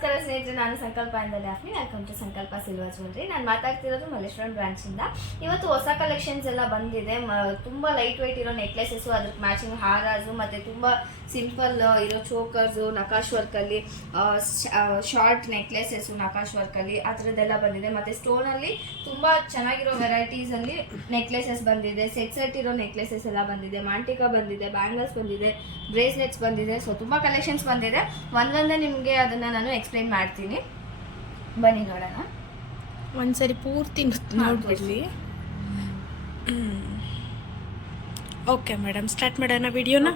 ನಮಸ್ಕಾರ ಸ್ನೇಹಿತರೆ, ನಾನು ಸಂಕಲ್ಪ ಇಂದ ಡ್ಯಾಫ್ನಿ. ವೆಲ್ಕಮ್ ಟು ಸಂಕಲ್ಪ ಸಿಲ್ವರ್ ಜ್ಯುವೆಲ್ಲರಿ. ನಾನು ಮಾತಾಡ್ತಿರೋದು ಮಲ್ಲೇಶ್ವರಂ ಬ್ರಾಂಚಿಂದ. ಇವತ್ತು ಹೊಸ ಕಲೆಕ್ಷನ್ಸ್ ಎಲ್ಲ ಬಂದಿದೆ. ತುಂಬ ಲೈಟ್ ವೆಯ್ಟ್ ಇರೋ ನೆಕ್ಲೆಸಸ್ಸು, ಅದಕ್ಕೆ ಮ್ಯಾಚಿಂಗ್ ಹಾರಾಸು, ಮತ್ತು ತುಂಬ ಸಿಂಪಲ್ ಇರೋ ಚೋಕರ್ಸು, ನಕಾಶ್ ವರ್ಕಲ್ಲಿ ಶಾರ್ಟ್ ನೆಕ್ಲೆಸಸ್ಸು ನಕಾಶ್ ವರ್ಕಲ್ಲಿ ಆ ಥರದ್ದೆಲ್ಲ ಬಂದಿದೆ. ಮತ್ತು ಸ್ಟೋನಲ್ಲಿ ತುಂಬ ಚೆನ್ನಾಗಿರೋ ವೆರೈಟೀಸಲ್ಲಿ ನೆಕ್ಲೆಸಸ್ ಬಂದಿದೆ. ಸೆಟ್ ಇರೋ ನೆಕ್ಲೆಸಸ್ ಎಲ್ಲ ಬಂದಿದೆ. ಮಾಂಟಿಕಾ ಬಂದಿದೆ, ಬ್ಯಾಂಗಲ್ಸ್ ಬಂದಿದೆ, ಬ್ರೇಸ್ಲೆಟ್ಸ್ ಬಂದಿದೆ. ಸೊ ತುಂಬ ಕಲೆಕ್ಷನ್ಸ್ ಬಂದಿದೆ. ಒಂದೊಂದೇ ನಿಮಗೆ ಅದನ್ನು ನಾನು ಎಕ್ಸ್ಪ್ಲೈನ್ ಮಾಡ್ತೀನಿ, ಬನ್ನಿ ನೋಡೋಣ. ಒಂದ್ಸರಿ ಪೂರ್ತಿ ನೋಡ್ಬಿಡ್ಲಿ. ಓಕೆ ಮೇಡಮ್, ಸ್ಟಾರ್ಟ್ ಮಾಡೋಣ ವಿಡಿಯೋನ.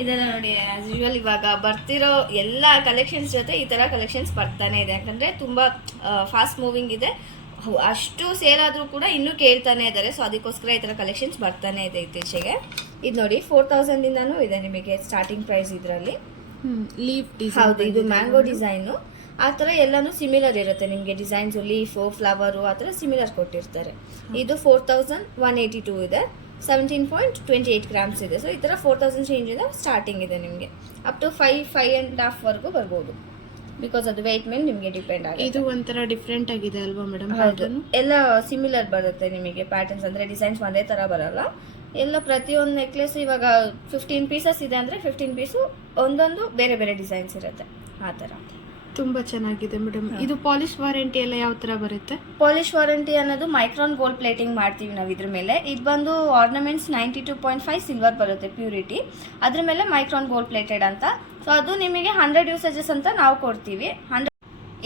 ಇದೆಲ್ಲ ನೋಡಿ, ಆ್ಯಸ್ ಯೂಶುವಲ್ ಇವಾಗ ಬರ್ತಿರೋ ಎಲ್ಲ ಕಲೆಕ್ಷನ್ಸ್ ಜೊತೆ ಈ ಥರ ಕಲೆಕ್ಷನ್ಸ್ ಬರ್ತಾನೆ ಇದೆ. ಯಾಕಂದರೆ ತುಂಬ ಫಾಸ್ಟ್ ಮೂವಿಂಗ್ ಇದೆ. ಅಷ್ಟು ಸೇಲ್ ಆದರೂ ಕೂಡ ಇನ್ನೂ ಕೇಳ್ತಾನೆ ಇದ್ದಾರೆ. ಸೊ ಅದಕ್ಕೋಸ್ಕರ ಈ ಥರ ಕಲೆಕ್ಷನ್ಸ್ ಬರ್ತಾನೆ ಇದೆ ಇತ್ತೀಚೆಗೆ. ಇದು ನೋಡಿ 4000ಇಂದನೂ ಇದೆ ನಿಮಗೆ ಸ್ಟಾರ್ಟಿಂಗ್ ಪ್ರೈಸ್. ಇದರಲ್ಲಿ ಲೀಫ್ ಡಿಸೈನ್, ಹೌದು, ಇದು ಮ್ಯಾಂಗೋ ಡಿಸೈನು. ಆ ಥರ ಎಲ್ಲನೂ ಸಿಮಿಲರ್ ಇರುತ್ತೆ ನಿಮಗೆ. ಡಿಸೈನ್ಸು, ಲೀಫು, ಫ್ಲವರು ಆ ಥರ ಸಿಮಿಲರ್ ಕೊಟ್ಟಿರ್ತಾರೆ. ಇದು 4182 ಇದೆ. 17.28 ಗ್ರಾಮ್ಸ್ ಇದೆ. ಸೊ ಈ ಥರ 4000 ಚೇಂಜ್ ಇದೆ ಸ್ಟಾರ್ಟಿಂಗ್ ಇದೆ ನಿಮಗೆ. ಅಪ್ ಟು 5.5.5 ಬರ್ಬೋದು. ಬಿಕಾಸ್ ಅದು ವೆಯ್ಟ್ ಮೇಲೆ ನಿಮಗೆ ಡಿಪೆಂಡ್ ಆಗುತ್ತೆ. ಇದು ಒಂಥರ ಡಿಫ್ರೆಂಟ್ ಆಗಿದೆ ಅಲ್ವಾ ಮೇಡಮ್? ಹೌದು, ಎಲ್ಲ ಸಿಮಿಲರ್ ಬರುತ್ತೆ ನಿಮಗೆ. ಪ್ಯಾಟರ್ನ್ಸ್ ಅಂದರೆ ಡಿಸೈನ್ಸ್ ಒಂದೇ ಥರ ಬರಲ್ಲ. ಎಲ್ಲ ಪ್ರತಿಯೊಂದು ನೆಕ್ಲೆಸ್ ಇವಾಗ 15 ಪೀಸಸ್ ಇದೆ ಅಂದರೆ 15 ಪೀಸು ಒಂದೊಂದು ಬೇರೆ ಬೇರೆ ಡಿಸೈನ್ಸ್ ಇರುತ್ತೆ. ಆ ಥರ ತುಂಬ ಚೆನ್ನಾಗಿದೆ ಮೇಡಮ್. ಇದು ಪಾಲಿಶ್ ವಾರಂಟಿ ಎಲ್ಲ ಯಾವ ಥರ ಬರುತ್ತೆ? ಪಾಲಿಶ್ ವಾರಂಟಿ ಅನ್ನೋದು ಮೈಕ್ರಾನ್ ಗೋಲ್ಡ್ ಪ್ಲೇಟಿಂಗ್ ಮಾಡ್ತೀವಿ ನಾವು ಇದ್ರ ಮೇಲೆ. ಇದು ಬಂದು ಆರ್ನಮೆಂಟ್ಸ್ 92.5 ಸಿಲ್ವರ್ ಬರುತ್ತೆ ಪ್ಯೂರಿಟಿ. ಅದ್ರ ಮೇಲೆ ಮೈಕ್ರಾನ್ ಗೋಲ್ಡ್ ಪ್ಲೇಟೆಡ್ ಅಂತ. ಸೊ ಅದು ನಿಮಗೆ 100 ಯೂಸೇಜಸ್ ಅಂತ ನಾವು ಕೊಡ್ತೀವಿ.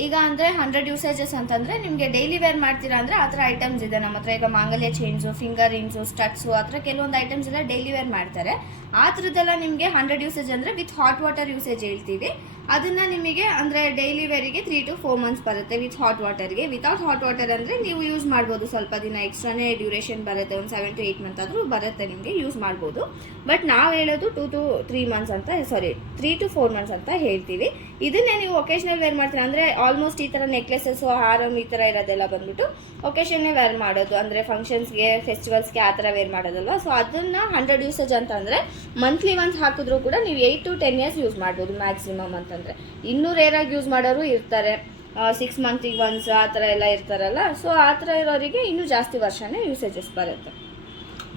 ಈಗ ಅಂದರೆ 100 ಯೂಸೇಜಸ್ ಅಂತಂದರೆ ನಿಮಗೆ ಡೈಲಿ ವೇರ್ ಮಾಡ್ತೀರಾ ಅಂದರೆ ಆ ಥರ ಐಟಮ್ಸ್ ಇದೆ ನಮ್ಮ ಹತ್ರ. ಈಗ ಮಾಂಗಲ್ಯ ಚೈನ್ಸು, ಫಿಂಗರ್ ರಿಂಗ್ಸು, ಸ್ಟಡ್ಸು ಆ ಥರ ಕೆಲವೊಂದು ಐಟಮ್ಸ್ ಎಲ್ಲ ಡೈಲಿ ವೇರ್ ಮಾಡ್ತಾರೆ. ಆ ಥರದ್ದೆಲ್ಲ ನಿಮಗೆ 100 ಯೂಸೇಜ್ ಅಂದರೆ ವಿತ್ ಹಾಟ್ ವಾಟರ್ ಯೂಸೇಜ್ ಹೇಳ್ತೀವಿ. ಅದನ್ನು ನಿಮಗೆ ಅಂದರೆ ಡೈಲಿ ವೇರಿಗೆ 3 to 4 months ಬರುತ್ತೆ ವಿತ್ ಹಾಟ್ ವಾಟರ್ಗೆ. ವಿತೌಟ್ ಹಾಟ್ ವಾಟರ್ ಅಂದರೆ ನೀವು ಯೂಸ್ ಮಾಡ್ಬೋದು, ಸ್ವಲ್ಪ ದಿನ ಎಕ್ಸ್ಟ್ರಾನೇ ಡ್ಯೂರೇಷನ್ ಬರುತ್ತೆ. ಒಂದು 7 to 8 months ಆದರೂ ಬರುತ್ತೆ ನಿಮಗೆ, ಯೂಸ್ ಮಾಡ್ಬೋದು. ಬಟ್ ನಾವು ಹೇಳೋದು 2 to 3 months ಅಂತ, 3 to 4 months ಅಂತ ಹೇಳ್ತೀವಿ. ಇದನ್ನೇ ನೀವು ಒಕೇಶನಲ್ ವೇರ್ ಮಾಡ್ತೀರಾ ಅಂದರೆ ಆಲ್ಮೋಸ್ಟ್ ಈ ಥರ ನೆಕ್ಲೆಸಸ್ಸು, ಹಾರಮ್ ಈ ಥರ ಇರೋದೆಲ್ಲ ಬಂದ್ಬಿಟ್ಟು ಒಕೇಶನ್ನೇ ವೇರ್ ಮಾಡೋದು, ಅಂದರೆ ಫಂಕ್ಷನ್ಸ್ಗೆ, ಫೆಸ್ಟಿವಲ್ಸ್ಗೆ ಆ ಥರ ವೇರ್ ಮಾಡೋದಲ್ವ. ಸೊ ಅದನ್ನು 100 ಯೂಸೇಜ್ ಅಂತ ಅಂದರೆ ಮಂತ್ಲಿ ಒನ್ಸ್ ಹಾಕಿದ್ರೂ ಕೂಡ ನೀವು 8 to 10 years ಯೂಸ್ ಮಾಡ್ಬೋದು ಮ್ಯಾಕ್ಸಿಮಮ್ ಅಂತಂದರೆ. ಇನ್ನೂ ರೇರಾಗಿ ಯೂಸ್ ಮಾಡೋರು ಇರ್ತಾರೆ, 6 months ಒನ್ಸ್ ಆ ಥರ ಎಲ್ಲ ಇರ್ತಾರಲ್ಲ. ಸೊ ಆ ಥರ ಇರೋರಿಗೆ ಇನ್ನೂ ಜಾಸ್ತಿ ವರ್ಷನೇ ಯೂಸೇಜಸ್ ಬರುತ್ತೆ.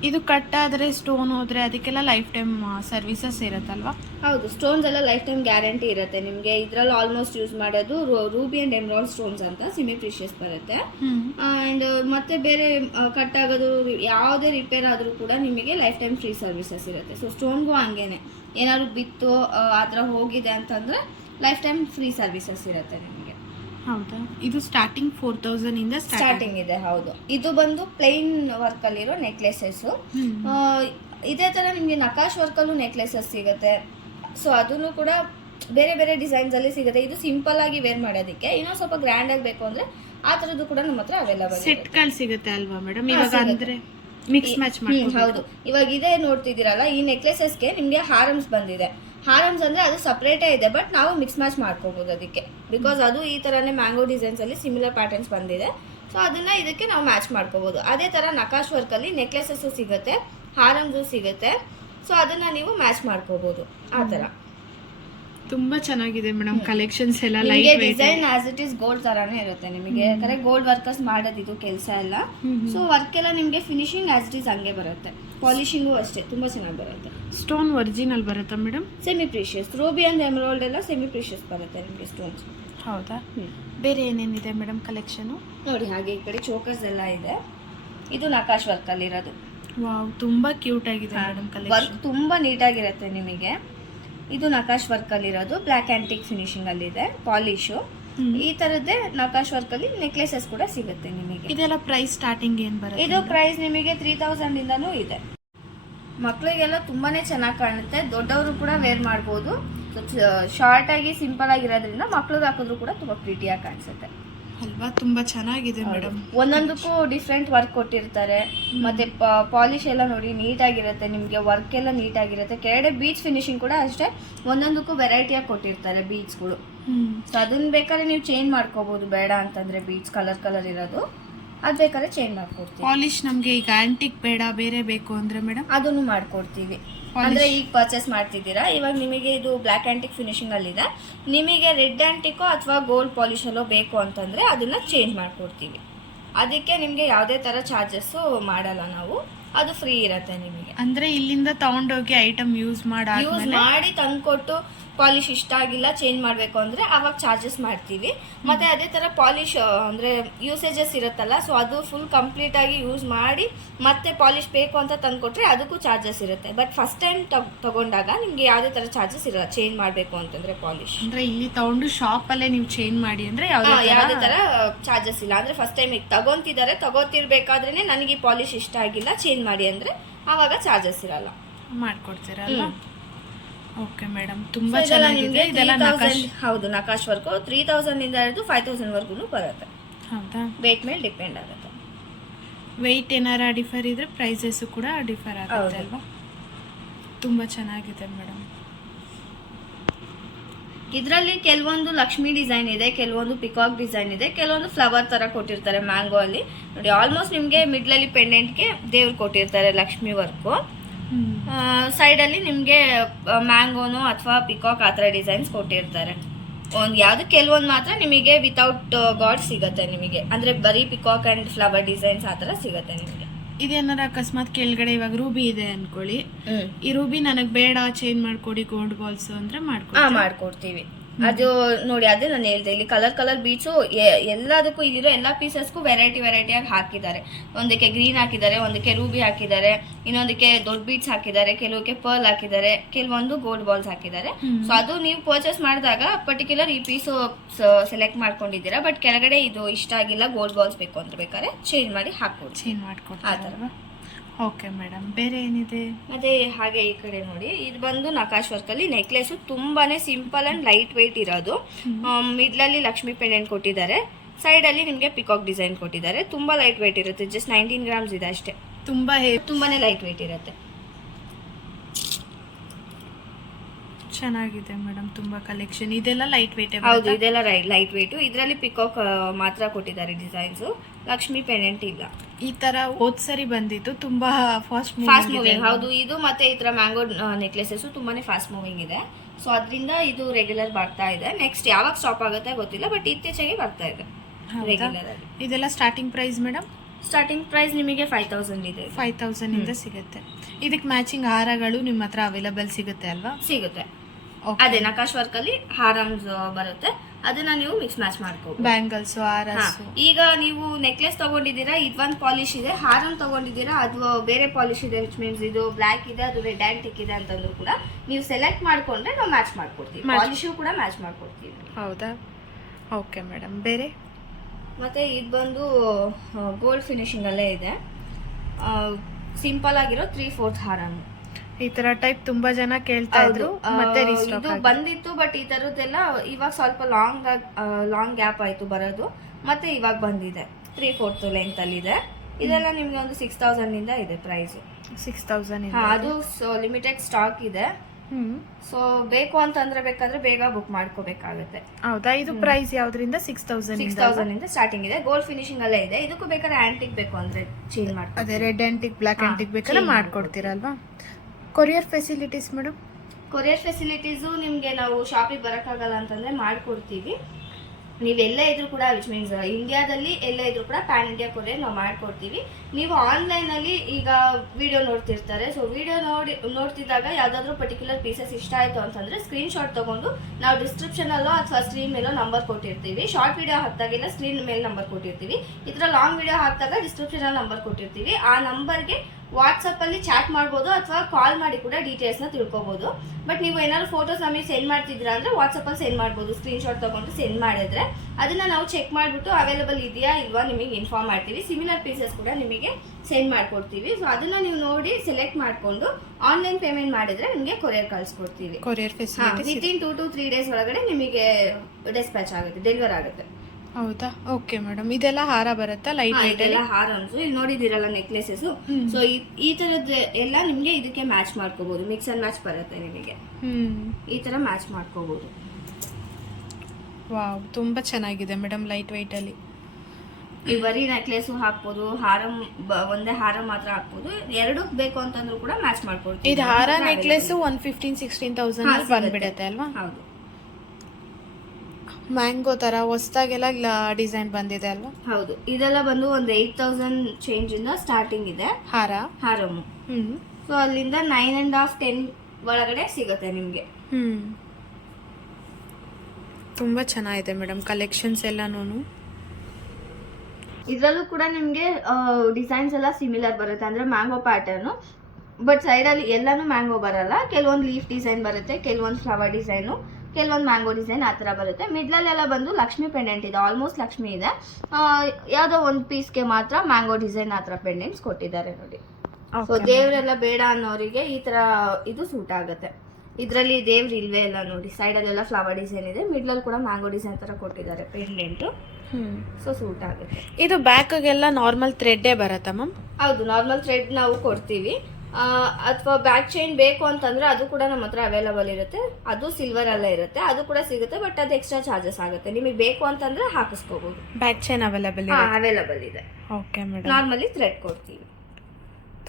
ಇದು ಕಟ್ ಆದರೆ ಸ್ಟೋನ್ ಹೋದರೆ ಅದಕ್ಕೆಲ್ಲ ಲೈಫ್ ಟೈಮ್ ಸರ್ವಿಸಸ್ ಇರುತ್ತಲ್ವಾ? ಹೌದು, ಸ್ಟೋನ್ಸ್ ಎಲ್ಲ ಲೈಫ್ ಟೈಮ್ ಗ್ಯಾರಂಟಿ ಇರುತ್ತೆ ನಿಮಗೆ. ಇದರಲ್ಲಿ ಆಲ್ಮೋಸ್ಟ್ ಯೂಸ್ ಮಾಡೋದು ರೂಬಿ ಆ್ಯಂಡ್ ಎಮ್ರಾಲ್ಡ್ ಸ್ಟೋನ್ಸ್ ಅಂತ ಸೆಮಿ ಪ್ರೀಶಿಯಸ್ ಬರುತ್ತೆ. ಆ್ಯಂಡ್ ಮತ್ತೆ ಬೇರೆ ಕಟ್ ಆಗೋದು ಯಾವುದೇ ರಿಪೇರ್ ಆದರೂ ಕೂಡ ನಿಮಗೆ ಲೈಫ್ ಟೈಮ್ ಫ್ರೀ ಸರ್ವಿಸಸ್ ಇರುತ್ತೆ. ಸೊ ಸ್ಟೋನ್ಗೂ ಹಂಗೇನೆ, ಏನಾದ್ರು ಬಿತ್ತು ಆ ಥರ ಹೋಗಿದೆ ಅಂತಂದರೆ ಲೈಫ್ ಟೈಮ್ ಫ್ರೀ ಸರ್ವಿಸಸ್ ಇರುತ್ತೆ ನಿಮಗೆ. ಹೌದಾ? ಇದು ಸ್ಟಾರ್ಟಿಂಗ್ 4000ಇಂದ ಸ್ಟಾರ್ಟಿಂಗ್ ಇದೆ. ಹೌದು, ಇದು ಬಂದು ಪ್ಲೈನ್ ವರ್ಕಲ್ಲಿರೋ ನೆಕ್ಲೆಸಸ್ಸು. ಇದೇ ಥರ ನಿಮಗೆ ನಕಾಶ್ ವರ್ಕಲ್ಲೂ ನೆಕ್ಲೆಸಸ್ ಸಿಗುತ್ತೆ. ಸೊ ಅದನ್ನು ಕೂಡ ಬೇರೆ ಬೇರೆ ಡಿಸೈನ್ಸಲ್ಲಿ ಸಿಗುತ್ತೆ. ಇದು ಸಿಂಪಲ್ ಆಗಿ ವೇರ್ ಮಾಡೋದಕ್ಕೆ. ಇನ್ನೂ ಸ್ವಲ್ಪ ಗ್ರ್ಯಾಂಡ್ ಆಗಬೇಕು ಅಂದರೆ ಆ ಥರದ್ದು ಕೂಡ ನಮ್ಮ ಹತ್ರ ಅವೈಲಬಲ್ ಸೆಟ್ಗಳು ಸಿಗುತ್ತೆ ಅಲ್ವಾ ಮೇಡಮ್? ಇವಾಗ ಅಂದರೆ ಮಿಕ್ಸ್ ಮ್ಯಾಚ್ ಮಾಡಿ. ಹೌದು, ಇವಾಗ ಇದೇ ನೋಡ್ತಿದ್ದೀರಲ್ಲ, ಈ ನೆಕ್ಲೆಸಸ್ಗೆ ನಿಮಗೆ ಹಾರಮ್ಸ್ ಬಂದಿದೆ. ಹಾರಮ್ಸ್ ಅಂದರೆ ಅದು ಸಪ್ರೇಟೇ ಇದೆ, ಬಟ್ ನಾವು ಮಿಕ್ಸ್ ಮ್ಯಾಚ್ ಮಾಡ್ಕೋಬೋದು ಅದಕ್ಕೆ. ಬಿಕಾಸ್ ಅದು ಈ ಥರನೇ ಮ್ಯಾಂಗೋ ಡಿಸೈನ್ಸಲ್ಲಿ ಸಿಮಿಲರ್ ಪ್ಯಾಟರ್ನ್ಸ್ ಬಂದಿದೆ. ಸೊ ಅದನ್ನು ಇದಕ್ಕೆ ನಾವು ಮ್ಯಾಚ್ ಮಾಡ್ಕೋಬೋದು. ಅದೇ ಥರ ನಕಾಶ್ ವರ್ಕಲ್ಲಿ ನೆಕ್ಲೆಸಸ್ಸು ಸಿಗುತ್ತೆ, ಹಾರಮ್ಸು ಸಿಗುತ್ತೆ. ಸೊ ಅದನ್ನು ನೀವು ಮ್ಯಾಚ್ ಮಾಡ್ಕೋಬೋದು ಆ ಥರ. ತುಂಬಾ ಚೆನ್ನಾಗಿದೆ ಮೇಡಮ್ ಕಲೆಕ್ಷನ್ಸ್ ಎಲ್ಲ. Design as it is gold ತರಾನೇ ಇರುತ್ತೆ ನಿಮಗೆ. ಯಾಕಂದ್ರೆ ಗೋಲ್ಡ್ ವರ್ಕರ್ಸ್ ಮಾಡೋದಿದು ಕೆಲಸ ಎಲ್ಲ. ಸೊ ವರ್ಕ್ ಎಲ್ಲ ನಿಮಗೆ ಫಿನಿಶಿಂಗ್ ಆಸ್ ಇಟ್ ಈಸ್ ಹಂಗೆ ಬರುತ್ತೆ. ಪಾಲಿಶಿಂಗು ಅಷ್ಟೇ ತುಂಬಾ ಚೆನ್ನಾಗಿ ಬರುತ್ತೆ. ಸ್ಟೋನ್ ಒರಿಜಿನಲ್ ಬರುತ್ತಾ madam? Semi precious, Ruby and emerald ಎಲ್ಲ ಸೆಮಿ ಪ್ರೀಶಿಯಸ್ ಬರುತ್ತೆ ನಿಮಗೆ ಸ್ಟೋನ್ಸ್. ಹೌದಾ? ಬೇರೆ ಏನೇನಿದೆ ಮೇಡಮ್ ಕಲೆಕ್ಷನ್? ನೋಡಿ, ಹಾಗೆ ಈ ಕಡೆ ಚೋಕರ್ಸ್ ಎಲ್ಲ ಇದೆ. ಇದು ನಕಾಶ್ ವರ್ಕ್ ಅಲ್ಲಿ ಇರೋದು. ವಾವ್, ತುಂಬಾ ಕ್ಯೂಟ್ ಆಗಿದೆ ಮೇಡಮ್ ಕಲೆಕ್ಷನ್. ವರ್ಕ್ ತುಂಬಾ ನೀಟಾಗಿರುತ್ತೆ ನಿಮಗೆ. ಇದು ನಕಾಶ್ ವರ್ಕ್ ಅಲ್ಲಿ ಇರೋದು, ಬ್ಲ್ಯಾಕ್ ಆಂಟಿಕ್ ಫಿನಿಶಿಂಗ್ ಅಲ್ಲಿ ಇದೆ, ಪಾಲಿಶು. ಈ ತರದ್ದೇ ನಕಾಶ್ ವರ್ಕ್ ಅಲ್ಲಿ ನೆಕ್ಲೆಸಸ್ ಕೂಡ ಸಿಗುತ್ತೆ ನಿಮಗೆ. ಇದೆಲ್ಲ ಪ್ರೈಸ್ ಸ್ಟಾರ್ಟಿಂಗ್ ಏನ್ ಬರುತ್ತೆ? ಇದು ಪ್ರೈಸ್ ನಿಮಗೆ 3000ಇಂದನೂ ಇದೆ. ಮಕ್ಕಳಿಗೆಲ್ಲ ತುಂಬಾನೇ ಚೆನ್ನಾಗಿ ಕಾಣುತ್ತೆ, ದೊಡ್ಡವರು ಕೂಡ ವೇರ್ ಮಾಡ್ಬೋದು. ಶಾರ್ಟ್ ಆಗಿ ಸಿಂಪಲ್ ಆಗಿರೋದ್ರಿಂದ ಮಕ್ಳಿಗೆ ಹಾಕಿದ್ರು ಕೂಡ ತುಂಬಾ ಪ್ರೀಟಿಯಾಗಿ ಕಾಣಿಸುತ್ತೆ ಅಲ್ವಾ? ತುಂಬಾ ಚೆನ್ನಾಗಿದೆ ಮೇಡಮ್. ಒಂದೊಂದಕ್ಕೂ ಡಿಫ್ರೆಂಟ್ ವರ್ಕ್ ಕೊಟ್ಟಿರ್ತಾರೆ. ಮತ್ತೆ ಪಾಲಿಶ್ ಎಲ್ಲ ನೋಡಿ ನೀಟಾಗಿರುತ್ತೆ ನಿಮಗೆ. ವರ್ಕ್ ಎಲ್ಲ ನೀಟಾಗಿರುತ್ತೆ. ಕೆಳಗಡೆ ಬೀಚ್ ಫಿನಿಶಿಂಗ್ ಕೂಡ ಅಷ್ಟೇ, ಒಂದೊಂದಕ್ಕೂ ವೆರೈಟಿಯಾಗಿ ಕೊಟ್ಟಿರ್ತಾರೆ ಬೀಚ್ಗಳು. ಸೊ ಅದನ್ನ ಬೇಕಾದ್ರೆ ನೀವು ಚೇಂಜ್ ಮಾಡ್ಕೋಬಹುದು. ಬೇಡ ಅಂತಂದ್ರೆ ಬೀಚ್ ಕಲರ್ ಇರೋದು ಅದು ಬೇಕಾದ್ರೆ ಚೇಂಜ್ ಮಾಡ್ಕೊಡ್ತೀವಿ. ಪಾಲಿಶ್ ನಮಗೆ ಈಗ ಆಂಟಿಕ್ ಬೇಡ ಬೇರೆ ಬೇಕು ಅಂದ್ರೆ ಮೇಡಮ್ ಅದನ್ನು ಮಾಡ್ಕೊಡ್ತೀವಿ. ಅಂದ್ರೆ ಈಗ ಪರ್ಚೇಸ್ ಮಾಡ್ತಿದ್ದೀರಾ, ಇವಾಗ ನಿಮಗೆ ಇದು ಬ್ಲ್ಯಾಕ್ ಆಂಟಿಕ್ ಫಿನಿಶಿಂಗ್ ಅಲ್ಲಿ ಇದೆ. ನಿಮಗೆ ರೆಡ್ ಆಂಟಿಕೋ ಅಥವಾ ಗೋಲ್ಡ್ ಪಾಲಿಶ್ ಅಲ್ಲೋ ಬೇಕು ಅಂತಂದ್ರೆ ಅದನ್ನ ಚೇಂಜ್ ಮಾಡ್ಕೊಡ್ತೀವಿ. ಅದಕ್ಕೆ ನಿಮಗೆ ಯಾವುದೇ ತರ ಚಾರ್ಜಸ್ ಮಾಡಲ್ಲ ನಾವು, ಅದು ಫ್ರೀ ಇರತ್ತೆ ನಿಮಗೆ. ಅಂದ್ರೆ ಇಲ್ಲಿಂದ ತಗೊಂಡೋಗಿ ಐಟಮ್ ಯೂಸ್ ಮಾಡಿ ತಂದ್ಕೊಟ್ಟು ಪಾಲಿಶ್ ಇಷ್ಟ ಆಗಿಲ್ಲ ಚೇಂಜ್ ಮಾಡಬೇಕು ಅಂದರೆ ಅವಾಗ ಚಾರ್ಜಸ್ ಮಾಡ್ತೀವಿ. ಮತ್ತು ಅದೇ ಥರ ಪಾಲಿಶ್ ಅಂದರೆ ಯೂಸೇಜಸ್ ಇರುತ್ತಲ್ಲ, ಸೊ ಅದು ಫುಲ್ ಕಂಪ್ಲೀಟಾಗಿ ಯೂಸ್ ಮಾಡಿ ಮತ್ತೆ ಪಾಲಿಶ್ ಬೇಕು ಅಂತ ತಂದುಕೊಟ್ರೆ ಅದಕ್ಕೂ ಚಾರ್ಜಸ್ ಇರುತ್ತೆ. ಬಟ್ ಫಸ್ಟ್ ಟೈಮ್ ತಗೊಂಡಾಗ ನಿಮಗೆ ಯಾವುದೇ ಥರ ಚಾರ್ಜಸ್ ಇರಲ್ಲ ಚೇಂಜ್ ಮಾಡಬೇಕು ಅಂತಂದರೆ ಪಾಲಿಶ್. ಅಂದರೆ ಇಲ್ಲಿ ತಗೊಂಡು ಶಾಪಲ್ಲೇ ನೀವು ಚೇಂಜ್ ಮಾಡಿ ಅಂದರೆ ಯಾವುದೇ ಥರ ಚಾರ್ಜಸ್ ಇಲ್ಲ. ಅಂದರೆ ಫಸ್ಟ್ ಟೈಮ್ ಈಗ ತಗೋತಿರ್ಬೇಕಾದ್ರೇ ನನಗೆ ಈ ಪಾಲಿಶ್ ಇಷ್ಟ ಆಗಿಲ್ಲ ಚೇಂಜ್ ಮಾಡಿ ಅಂದರೆ ಆವಾಗ ಚಾರ್ಜಸ್ ಇರಲ್ಲ, ಮಾಡ್ಕೊಡ್ತೀರಲ್ಲ. ಓಕೆ ಮೇಡಮ್, ತುಂಬಾ ಚೆನ್ನಾಗಿದೆ. ಇದೆಲ್ಲ ನಕಾಶ್, ಹೌದು ನಕಾಶ್ ವರ್ಕ್ 3000 ಇಂದ ಹಿಡಿದು 5000 ವರ್ಗು ಬರುತ್ತೆ. ಹೌದಾ? ವೇಟ್ ಮೇಲೆ ಡಿಪೆಂಡ್ ಆಗುತ್ತೆ. ವೆಯ್ಟ್ ಏನಾರ ಡಿಫರ್ ಇದ್ರೆ ಪ್ರೈಸಸ್ ಕೂಡ ಡಿಫರ್ ಆಗುತ್ತೆ ಅಲ್ವಾ? ತುಂಬಾ ಚೆನ್ನಾಗಿದೆ ಮೇಡಮ್. ಇದರಲ್ಲಿ ಕೆಲವೊಂದು ಲಕ್ಷ್ಮಿ ಡಿಸೈನ್ ಇದೆ, ಕೆಲವೊಂದು ಪಿಕಾಕ್ ಡಿಸೈನ್ ಇದೆ, ಕೆಲವೊಂದು ಫ್ಲವರ್ ತರ ಕೊಟ್ಟಿರ್ತಾರೆ ಮ್ಯಾಂಗೋ ಅಲ್ಲಿ. ನೋಡಿ ಆಲ್ಮೋಸ್ಟ್ ನಿಮಗೆ ಮಿಡ್ಲಲ್ಲಿ ಪೆಂಡೆಂಟ್ಗೆ ದೇವ್ರು ಕೊಟ್ಟಿರ್ತಾರೆ ಲಕ್ಷ್ಮಿ ವರ್ಕು. ಸೈಡಲ್ಲಿ ನಿಮಗೆ ಮ್ಯಾಂಗೋನು ಅಥವಾ ಪಿಕಾಕ್ ಆ ಥರ ಡಿಸೈನ್ಸ್ ಕೊಟ್ಟಿರ್ತಾರೆ. ಕೆಲವೊಂದು ಮಾತ್ರ ನಿಮಗೆ ವಿತೌಟ್ ಗಾಡ್ ಸಿಗುತ್ತೆ ನಿಮಗೆ, ಅಂದರೆ ಬರೀ ಪಿಕಾಕ್ ಆ್ಯಂಡ್ ಫ್ಲವರ್ ಡಿಸೈನ್ಸ್ ಆ ಥರ ಸಿಗುತ್ತೆ ನಿಮಗೆ. ಇದೇನಾರ ಅಕಸ್ಮಾತ್ ಕೆಳಗಡೆ ಇವಾಗ ರೂಬಿ ಇದೆ ಅನ್ಕೊಳ್ಳಿ, ಈ ರೂಬಿ ನನಗೆ ಬೇಡ ಚೇಂಜ್ ಮಾಡ್ಕೊಡಿ ಗೋಲ್ಡ್ ಬಾಲ್ಸ್ ಅಂದ್ರೆ ಮಾಡ್ಕೊಡ್ತೀವಿ. ಅದು ನೋಡಿ, ಅದೇ ನಾನು ಹೇಳ್ದೆ, ಇಲ್ಲಿ ಕಲರ್ ಬೀಡ್ಸು ಎಲ್ಲದಕ್ಕೂ ಇಲ್ಲಿರೋ ಎಲ್ಲ ಪೀಸಸ್ಗೂ ವೆರೈಟಿಯಾಗಿ ಹಾಕಿದ್ದಾರೆ. ಒಂದಕ್ಕೆ ಗ್ರೀನ್ ಹಾಕಿದ್ದಾರೆ, ಒಂದಕ್ಕೆ ರೂಬಿ ಹಾಕಿದ್ದಾರೆ, ಇನ್ನೊಂದಕ್ಕೆ ದೊಡ್ಡ ಬೀಡ್ಸ್ ಹಾಕಿದ್ದಾರೆ, ಕೆಲವಕ್ಕೆ ಪರ್ಲ್ ಹಾಕಿದ್ದಾರೆ, ಕೆಲವೊಂದು ಗೋಲ್ಡ್ ಬಾಲ್ಸ್ ಹಾಕಿದ್ದಾರೆ. ಸೊ ಅದು ನೀವು ಪರ್ಚೇಸ್ ಮಾಡಿದಾಗ ಪರ್ಟಿಕ್ಯುಲರ್ ಈ ಪೀಸು ಸೆಲೆಕ್ಟ್ ಮಾಡ್ಕೊಂಡಿದ್ದೀರಾ, ಬಟ್ ಕೆಳಗಡೆ ಇದು ಇಷ್ಟ ಆಗಿಲ್ಲ ಗೋಲ್ಡ್ ಬಾಲ್ಸ್ ಬೇಕು ಅಂದ್ರೆ ಬೇಕಾದ್ರೆ ಚೇಂಜ್ ಮಾಡಿ ಹಾಕ್ಬೋದು ಆ ಥರ. ಓಕೆ ಮೇಡಮ್, ಬೇರೆ ಏನಿದೆ? ಮತ್ತೆ ಹಾಗೆ ಈ ಕಡೆ ನೋಡಿ, ಇದು ಬಂದು ನಕಾಶ್ ವರ್ಕ್ ಅಲ್ಲಿ ನೆಕ್ಲೆಸ್ ತುಂಬಾನೇ ಸಿಂಪಲ್ ಅಂಡ್ ಲೈಟ್ ವೆಯ್ಟ್ ಇರೋದು. ಮಿಡ್ಲಲ್ಲಿ ಲಕ್ಷ್ಮಿ ಪೆಂಡೆಂಟ್ ಕೊಟ್ಟಿದ್ದಾರೆ, ಸೈಡ್ ಅಲ್ಲಿ ನಿಮಗೆ ಪಿಕಾಕ್ ಡಿಸೈನ್ ಕೊಟ್ಟಿದ್ದಾರೆ. ತುಂಬಾ ಲೈಟ್ ವೆಯ್ಟ್ ಇರುತ್ತೆ, ಜಸ್ಟ್ 19 ಗ್ರಾಮ್ಸ್ ಇದೆ ಅಷ್ಟೇ. ತುಂಬಾನೇ ಲೈಟ್ ವೆಯ್ಟ್ ಇರುತ್ತೆ. ಚೆನ್ನಾಗಿದೆ ಮೇಡಮ್, ತುಂಬಾ ಕಲೆಕ್ಷನ್. ಇದೆಲ್ಲ ಲೈಟ್ ವೇಟ್? ಹೌದು, ಇದೆಲ್ಲ ಲೈಟ್ ವೇಟ್. ಇದರಲ್ಲಿ ಪಿಕಾಕ್ ಮಾತ್ರ ಕೊಟ್ಟಿದ್ದಾರೆ ಡಿಸೈನ್ಸ್, ಲಕ್ಷ್ಮಿ ಪೆಂಡೆಂಟ್ ಇಲ್ಲ. ಈ ತರ ಹೋದ್ ಸರಿ ಬಂದಿತ್ತು, ತುಂಬಾ ಫಾಸ್ಟ್ ಮೂವಿಂಗ್. ಹೌದು, ಇದು ಮತ್ತೆ ಈ ತರ ಮ್ಯಾಂಗೋ ನೆಕ್ಲೆಸಸ್ ತುಂಬಾನೇ ಫಾಸ್ಟ್ ಮೂವಿಂಗ್ ಇದೆ. ಸೊ ಅದರಿಂದ ಇದು ರೆಗ್ಯುಲರ್ ಬರ್ತಾ ಇದೆ. ನೆಕ್ಸ್ಟ್ ಯಾವಾಗ ಸ್ಟಾಪ್ ಆಗುತ್ತೆ ಗೊತ್ತಿಲ್ಲ, ಬಟ್ ಇತ್ತೀಚೆಗೆ ಬರ್ತಾ ಇದೆ ರೆಗ್ಯುಲರ್ ಆಗಿ. ಇದೆಲ್ಲ starting price madam? Starting price ನಿಮಗೆ 5000 ಇದೆ. 5000 ಇಂದ ಸಿಗುತ್ತೆ. ಇದಕ್ಕೆ ಮ್ಯಾಚಿಂಗ್ ಹಾರಗಳು ನಿಮ್ಮ ಹತ್ರ ಅವೈಲಬಲ್ ಸಿಗುತ್ತೆ ಅಲ್ವಾ? ಸಿಗುತ್ತೆ. ಅದೇ ನಕಾಶ್ ವರ್ಕ್ ಅಲ್ಲಿ ಹಾರಮ್ಸ್ ಬರುತ್ತೆ, ಅದನ್ನ ನೀವು ಮಿಕ್ಸ್ ಮ್ಯಾಚ್ ಮಾಡ್ಕೋಬಹುದು. ಬ್ಯಾಂಗಲ್ಸ್, ಹಾರಸ್. ಈಗ ನೀವು ನೆಕ್ಲೆಸ್ ತಗೊಂಡಿದ್ದೀರಾ, ಇದೊಂದು ಪಾಲಿಶ್ ಇದೆ. ಹಾರಂ ತಗೊಂಡಿದ್ದೀರಾ, ಅದು ಬೇರೆ ಪಾಲಿಶ್ ಇದೆ, ವಿಚ್ ಮೀನ್ಸ್ ಇದು ಬ್ಲ್ಯಾಕ್ ಇದೆ, ಅದು ರೆಡ್ ಆಂಟಿಕ್ ಇದೆ ಅಂತಂದ್ರೂ ಕೂಡ ನೀವು ಸೆಲೆಕ್ಟ್ ಮಾಡ್ಕೊಂಡ್ರೆ ನಾವು ಮ್ಯಾಚ್ ಮಾಡ್ಕೊಡ್ತೀವಿ. ಪಾಲಿಶು ಕೂಡ ಮ್ಯಾಚ್ ಮಾಡ್ಕೊಡ್ತೀವಿ. ಹೌದಾ? ಓಕೆ ಮೇಡಮ್, ಬೇರೆ? ಮತ್ತೆ ಇದು ಬಂದು ಗೋಲ್ಡ್ ಫಿನಿಶಿಂಗ್ ಅಲ್ಲೇ ಇದೆ, ಸಿಂಪಲ್ ಆಗಿರೋ 3/4 ಹಾರಂ. ಈ ತರ ಟೈಪ್ ತುಂಬಾ ಜನ ಕೇಳ್ತಾ ಇದ್ರು, ಮತ್ತೆ ಇದು ಬಂದಿತ್ತು. ಬಟ್ ಈ ತರದ್ದೆಲ್ಲ ಇವಾಗ ಸ್ವಲ್ಪ ಲಾಂಗ್ ಗ್ಯಾಪ್ ಆಯ್ತು ಬರೋದು, ಮತ್ತೆ ಇವಾಗ ಬಂದಿದೆ. 3/4 ಲೆಂತ್ ಅಲ್ಲಿ ಇದೆ. ಇದೆಲ್ಲ ನಿಮ್ಗೆ ಒಂದು 6000 ಇಂದ ಇದೆ ಪ್ರೈಸ್. 6000? ಅದು ಲಿಮಿಟೆಡ್ ಸ್ಟಾಕ್ ಇದೆ. ಸೊ ಬೇಕು ಅಂತಂದ್ರೆ ಬೇಕಾದ್ರೆ ಬೇಗ ಬುಕ್ ಮಾಡ್ಕೋಬೇಕಾಗುತ್ತೆ. ಹೌದಾ? ಇದು ಪ್ರೈಸ್ ಯಾವ್ದ್ರಿಂದ? 6000 ಇಂದ ಸ್ಟಾರ್ಟಿಂಗ್ ಇದೆ. ಗೋಲ್ಡ್ ಫಿನಿಶಿಂಗ್ ಅಲ್ಲೇ ಇದೆ. ಇದಕ್ಕೂ ಬೇಕಾದ್ರೆ ಆಂಟಿಕ್ ಬೇಕು ಅಂದ್ರೆ ಚೇಂಜ್ ಮಾಡ್ತೀವಿ. ಅದೇ ರೆಡ್ ಆಂಟಿಕ್, ಬ್ಲಾಕ್ ಆಂಟಿಕ್ ಬೇಕಾದ್ರೆ ಮಾಡ್ಕೊಡ್ತೀರಲ್ವಾ? Courier facilities madam? Courier facilities ನಿಮಗೆ ನಾವು ಶಾಪಿಗೆ ಬರೋಕ್ಕಾಗಲ್ಲ ಅಂತಂದರೆ ಮಾಡಿಕೊಡ್ತೀವಿ. ನೀವೆಲ್ಲೇ ಇದ್ರೂ ಕೂಡ, ವಿಚ್ ಮೀನ್ಸ್ ಇಂಡಿಯಾದಲ್ಲಿ ಎಲ್ಲೇ ಇದ್ರೂ ಕೂಡ ಪ್ಯಾನ್ ಇಂಡಿಯಾ ಕೊರಿಯರ್ ನಾವು ಮಾಡಿಕೊಡ್ತೀವಿ. ನೀವು ಆನ್ಲೈನಲ್ಲಿ ಈಗ ವಿಡಿಯೋ ನೋಡ್ತಿರ್ತಾರೆ, ಸೊ ವಿಡಿಯೋ ನೋಡ್ತಿದ್ದಾಗ ಯಾವುದಾದ್ರೂ ಪರ್ಟಿಕ್ಯುಲರ್ ಪೀಸಸ್ ಇಷ್ಟ ಆಯಿತು ಅಂತಂದರೆ ಸ್ಕ್ರೀನ್ಶಾಟ್ ತೊಗೊಂಡು ನಾವು ಡಿಸ್ಕ್ರಿಪ್ಷನಲ್ಲೋ ಅಥವಾ ಸ್ಕ್ರೀನ್ ಮೇಲೋ ನಂಬರ್ ಕೊಟ್ಟಿರ್ತೀವಿ. ಶಾರ್ಟ್ ವಿಡಿಯೋ ಹಾಕಿದಾಗೆಲ್ಲ ಸ್ಕ್ರೀನ್ ಮೇಲೆ ನಂಬರ್ ಕೊಟ್ಟಿರ್ತೀವಿ. ಈ ಥರ ಲಾಂಗ್ ವಿಡಿಯೋ ಹಾಕಿದಾಗ ಡಿಸ್ಕ್ರಿಪ್ಷನಲ್ಲಿ ನಂಬರ್ ಕೊಟ್ಟಿರ್ತೀವಿ. ಆ ನಂಬರ್ಗೆ ವಾಟ್ಸಪ್ಪಲ್ಲಿ ಚಾಟ್ ಮಾಡ್ಬೋದು ಅಥವಾ ಕಾಲ್ ಮಾಡಿ ಕೂಡ ಡೀಟೇಲ್ಸ್ನ ತಿಳ್ಕೊಬೋದು. ಬಟ್ ನೀವು ಏನಾದ್ರು ಫೋಟೋಸ್ ನಮಗೆ ಸೆಂಡ್ ಮಾಡ್ತಿದ್ದೀರಾ ಅಂದರೆ ವಾಟ್ಸಪ್ಪಲ್ಲಿ ಸೆಂಡ್ ಮಾಡ್ಬೋದು. ಸ್ಕ್ರೀನ್ಶಾಟ್ ತೊಗೊಂಡು ಸೆಂಡ್ ಮಾಡಿದ್ರೆ ಅದನ್ನು ನಾವು ಚೆಕ್ ಮಾಡಿಬಿಟ್ಟು ಅವೈಲೇಬಲ್ ಇದೆಯಾ ಇಲ್ವಾ ನಿಮಗೆ ಇನ್ಫಾರ್ಮ್ ಮಾಡ್ತೀವಿ. ಸಿಮಿಲರ್ ಪೀಸಸ್ ಕೂಡ ನಿಮಗೆ ಸೆಂಡ್ ಮಾಡ್ಕೊಡ್ತೀವಿ. ಸೊ ಅದನ್ನು ನೀವು ನೋಡಿ ಸೆಲೆಕ್ಟ್ ಮಾಡಿಕೊಂಡು ಆನ್ಲೈನ್ ಪೇಮೆಂಟ್ ಮಾಡಿದರೆ ನಿಮಗೆ ಕೊರಿಯರ್ ಕಳಿಸ್ಕೊಡ್ತೀವಿ. Courier facility within 2 to 3 days ಒಳಗಡೆ ನಿಮಗೆ ಡಿಸ್ಪ್ಯಾಚ್ ಆಗುತ್ತೆ, ಡೆಲಿವರ್ ಆಗುತ್ತೆ. ಹೌದಾ? Okay madam. ಇದೆಲ್ಲ ಹಾರ ಬರುತ್ತಾ ಲೈಟ್ ವೇಟ್? ಎಲ್ಲ ಹಾರಮ್ಸ್ ಇಲ್ಲಿ ನೋಡಿದಿರಲ್ಲ ನೆಕ್ಲೆಸಸ್. ಸೊ ಈ ತರದ್ ಎಲ್ಲ ನಿಮ್ಗೆ ಇದಕ್ಕೆ ಮ್ಯಾಚ್ ಮಾಡ್ಕೋಬಹುದು. ಮಿಕ್ಸ್ ಅಂಡ್ ಮ್ಯಾಚ್ ಬರುತ್ತೆ ನಿಮಗೆ, ಈ ತರ ಮ್ಯಾಚ್ ಮಾಡ್ಕೋಬಹುದು. ವಾವ್, ತುಂಬಾ ಚೆನ್ನಾಗಿದೆ ಮೇಡಮ್, ಲೈಟ್ ವೆಯ್ಟ್ ಅಲ್ಲಿ. ಈ ಬರೀ ನೆಕ್ಲೆಸು ಹಾಕ್ಬೋದು, ಹಾರ ಒಂದೇ ಹಾರ ಮಾತ್ರ ಹಾಕ್ಬೋದು, ಎರಡು ಬೇಕು ಅಂತಂದ್ರೂ ಕೂಡ ಮ್ಯಾಚ್ ಮಾಡ್ಕೊಡ್ತೀವಿ. ಇದು ಹಾರ ನೆಕ್ಲೆಸ್ 15,000-16,000 ಬಂದ್ಬಿಡುತ್ತೆ ಅಲ್ವಾ? ಹೌದು. ಮ್ಯಾಂಗೋ ತರ ಹೊಸದಾಗೆಲ್ಲ ಡಿಸೈನ್ ಬಂದಿದೆ ಅಲ್ವಾ? ಹೌದು, ಇದೆಲ್ಲ ಬಂದು ಒಂದು 8,000 ಚೇಂಜ್ ಇಂದ ಸ್ಟಾರ್ಟಿಂಗ್ ಇದೆ ಹಾರಮು. ಸೊ ಅಲ್ಲಿಂದ 9.5-10 ಒಳಗಡೆ ಸಿಗುತ್ತೆ ನಿಮ್ಗೆ. ತುಂಬಾ ಚೆನ್ನಾಗಿದೆ ಮೇಡಮ್ ಕಲೆಕ್ಷನ್ಸ್ ಎಲ್ಲಾನು. ಇದರಲ್ಲೂ ಕೂಡ ನಿಮ್ಗೆ ಡಿಸೈನ್ಸ್ ಎಲ್ಲ ಸಿಮಿಲರ್ ಬರುತ್ತೆ, ಅಂದ್ರೆ ಮ್ಯಾಂಗೋ ಪ್ಯಾಟರ್ನ್. ಬಟ್ ಸೈಡಲ್ಲಿ ಎಲ್ಲಾನು ಮ್ಯಾಂಗೋ ಬರಲ್ಲ, ಕೆಲವೊಂದು ಲೀಫ್ ಡಿಸೈನ್ ಬರುತ್ತೆ, ಕೆಲವೊಂದು ಫ್ಲವರ್ ಡಿಸೈನು, ಕೆಲವೊಂದು ಮ್ಯಾಂಗೋ ಡಿಸೈನ್ ಆ ಥರ ಬರುತ್ತೆ. ಮಿಡ್ಲಲ್ಲೆಲ್ಲ ಬಂದು ಲಕ್ಷ್ಮಿ ಪೆಂಡೆಂಟ್ ಇದೆ, ಆಲ್ಮೋಸ್ಟ್ ಲಕ್ಷ್ಮಿ ಇದೆ. ಯಾವುದೋ ಒಂದು ಪೀಸ್ಗೆ ಮಾತ್ರ ಮ್ಯಾಂಗೋ ಡಿಸೈನ್ ಆ ಥರ ಪೆಂಡೆಂಟ್ಸ್ ಕೊಟ್ಟಿದ್ದಾರೆ ನೋಡಿ. ಸೊ ದೇವರೆಲ್ಲ ಬೇಡ ಅನ್ನೋರಿಗೆ ಈ ಥರ ಇದು ಸೂಟ್ ಆಗುತ್ತೆ. ಇದರಲ್ಲಿ ದೇವ್ರು ಇಲ್ವೇ ಇಲ್ಲ ನೋಡಿ, ಸೈಡಲ್ಲೆಲ್ಲ ಫ್ಲವರ್ ಡಿಸೈನ್ ಇದೆ, ಮಿಡ್ಲಲ್ಲಿ ಕೂಡ ಮ್ಯಾಂಗೋ ಡಿಸೈನ್ ಥರ ಕೊಟ್ಟಿದ್ದಾರೆ ಪೆಂಡೆಂಟು. ಸೊ ಸೂಟ್ ಆಗುತ್ತೆ. ಇದು ಬ್ಯಾಕ್ಗೆಲ್ಲ ನಾರ್ಮಲ್ ಥ್ರೆಡ್ಡೇ ಬರುತ್ತಾ ಮ್ಯಾಮ್? ಹೌದು, ನಾರ್ಮಲ್ ಥ್ರೆಡ್ ನಾವು ಕೊಡ್ತೀವಿ. ಅಥವಾ ಬ್ಯಾಕ್ ಚೈನ್ ಬೇಕು ಅಂತಂದ್ರೆ ಅದು ಕೂಡ ನಮ್ಮ ಹತ್ರ ಅವೈಲಬಲ್ ಇರುತ್ತೆ, ಅದು ಸಿಲ್ವರ್ ಅಲ್ಲೇ ಇರುತ್ತೆ, ಅದು ಕೂಡ ಸಿಗುತ್ತೆ. ಬಟ್ ಅದು ಎಕ್ಸ್ಟ್ರಾ ಚಾರ್ಜಸ್ ಆಗುತ್ತೆ. ನಿಮಗೆ ಬೇಕು ಅಂತಂದ್ರೆ ಹಾಕಿಸ್ಕೋಬಹುದು. ಬ್ಯಾಕ್ ಚೈನ್ ಅವೈಲಬಲ್ ಇದೆ. Okay madam. ನಾರ್ಮಲಿ ಥ್ರೆಡ್ ಕೊಡ್ತೀವಿ.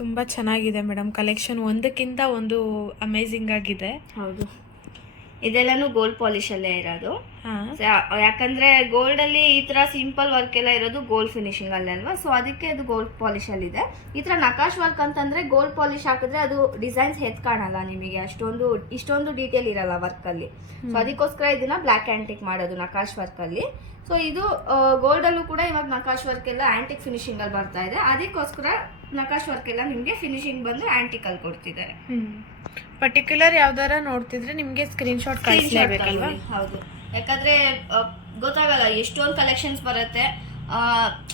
ತುಂಬಾ ಚೆನ್ನಾಗಿದೆ ಮೇಡಮ್ ಕಲೆಕ್ಷನ್, ಒಂದಕ್ಕಿಂತ ಒಂದು ಅಮೇಜಿಂಗ್ ಆಗಿದೆ. ಹೌದು, ಇದೆಲ್ಲಾನು ಗೋಲ್ಡ್ ಪಾಲಿಶ್ ಅಲ್ಲೇ ಇರೋದು. ಯಾಕಂದ್ರೆ ಗೋಲ್ಡ್ ಅಲ್ಲಿ ಈ ತರ ಸಿಂಪಲ್ ವರ್ಕ್ ಎಲ್ಲ ಇರೋದು ಗೋಲ್ಡ್ ಫಿನಿಶಿಂಗ್ ಅಲ್ಲೇ ಅಲ್ವಾ, ಸೊ ಅದಕ್ಕೆ ಅದು ಗೋಲ್ಡ್ ಪಾಲಿಶ್ ಅಲ್ಲಿ ಇದೆ. ಈ ತರ ನಕಾಶ್ ವರ್ಕ್ ಅಂತಂದ್ರೆ ಗೋಲ್ಡ್ ಪಾಲಿಶ್ ಹಾಕಿದ್ರೆ ಅದು ಡಿಸೈನ್ಸ್ ಎತ್ ಕಾಣಲ್ಲ ನಿಮಗೆ, ಇಷ್ಟೊಂದು ಡೀಟೇಲ್ ಇರಲ್ಲ ವರ್ಕ್ ಅಲ್ಲಿ. ಸೊ ಅದಕ್ಕೋಸ್ಕರ ಇದನ್ನ ಬ್ಲಾಕ್ ಆಂಟಿಕ್ ಮಾಡೋದು ನಕಾಶ್ ವರ್ಕ್ ಅಲ್ಲಿ. ಸೊ ಇದು ಗೋಲ್ಡ್ ಅಲ್ಲೂ ಕೂಡ ಇವಾಗ ನಕಾಶ್ ವರ್ಕ್ ಎಲ್ಲ ಆಂಟಿಕ್ ಫಿನಿಶಿಂಗ್ ಅಲ್ಲಿ ಬರ್ತಾ ಇದೆ, ಅದಕ್ಕೋಸ್ಕರ ನಕಾಶ್ ವರ್ಕ್ ಎಲ್ಲ ನಿಮ್ಗೆ ಫಿನಿಶಿಂಗ್ ಬಂದು ಆಂಟಿಕ್ ಅಲ್ಲಿ ಕೊಡ್ತಿದ್ದಾರೆ. ಪರ್ಟಿಕ್ಯುಲರ್ ಯಾವ್ದಾರ ನೋಡ್ತಿದ್ರೆ ನಿಮ್ಗೆ ಸ್ಕ್ರೀನ್ ಶಾಟ್ ಕಳಿಸ್ಲೇಬೇಕಲ್ವಾ? ಹೌದು, ಯಾಕಂದ್ರೆ ಗೊತ್ತಾಗಲ್ಲ ಎಷ್ಟೊಂದು ಕಲೆಕ್ಷನ್ಸ್ ಬರುತ್ತೆ,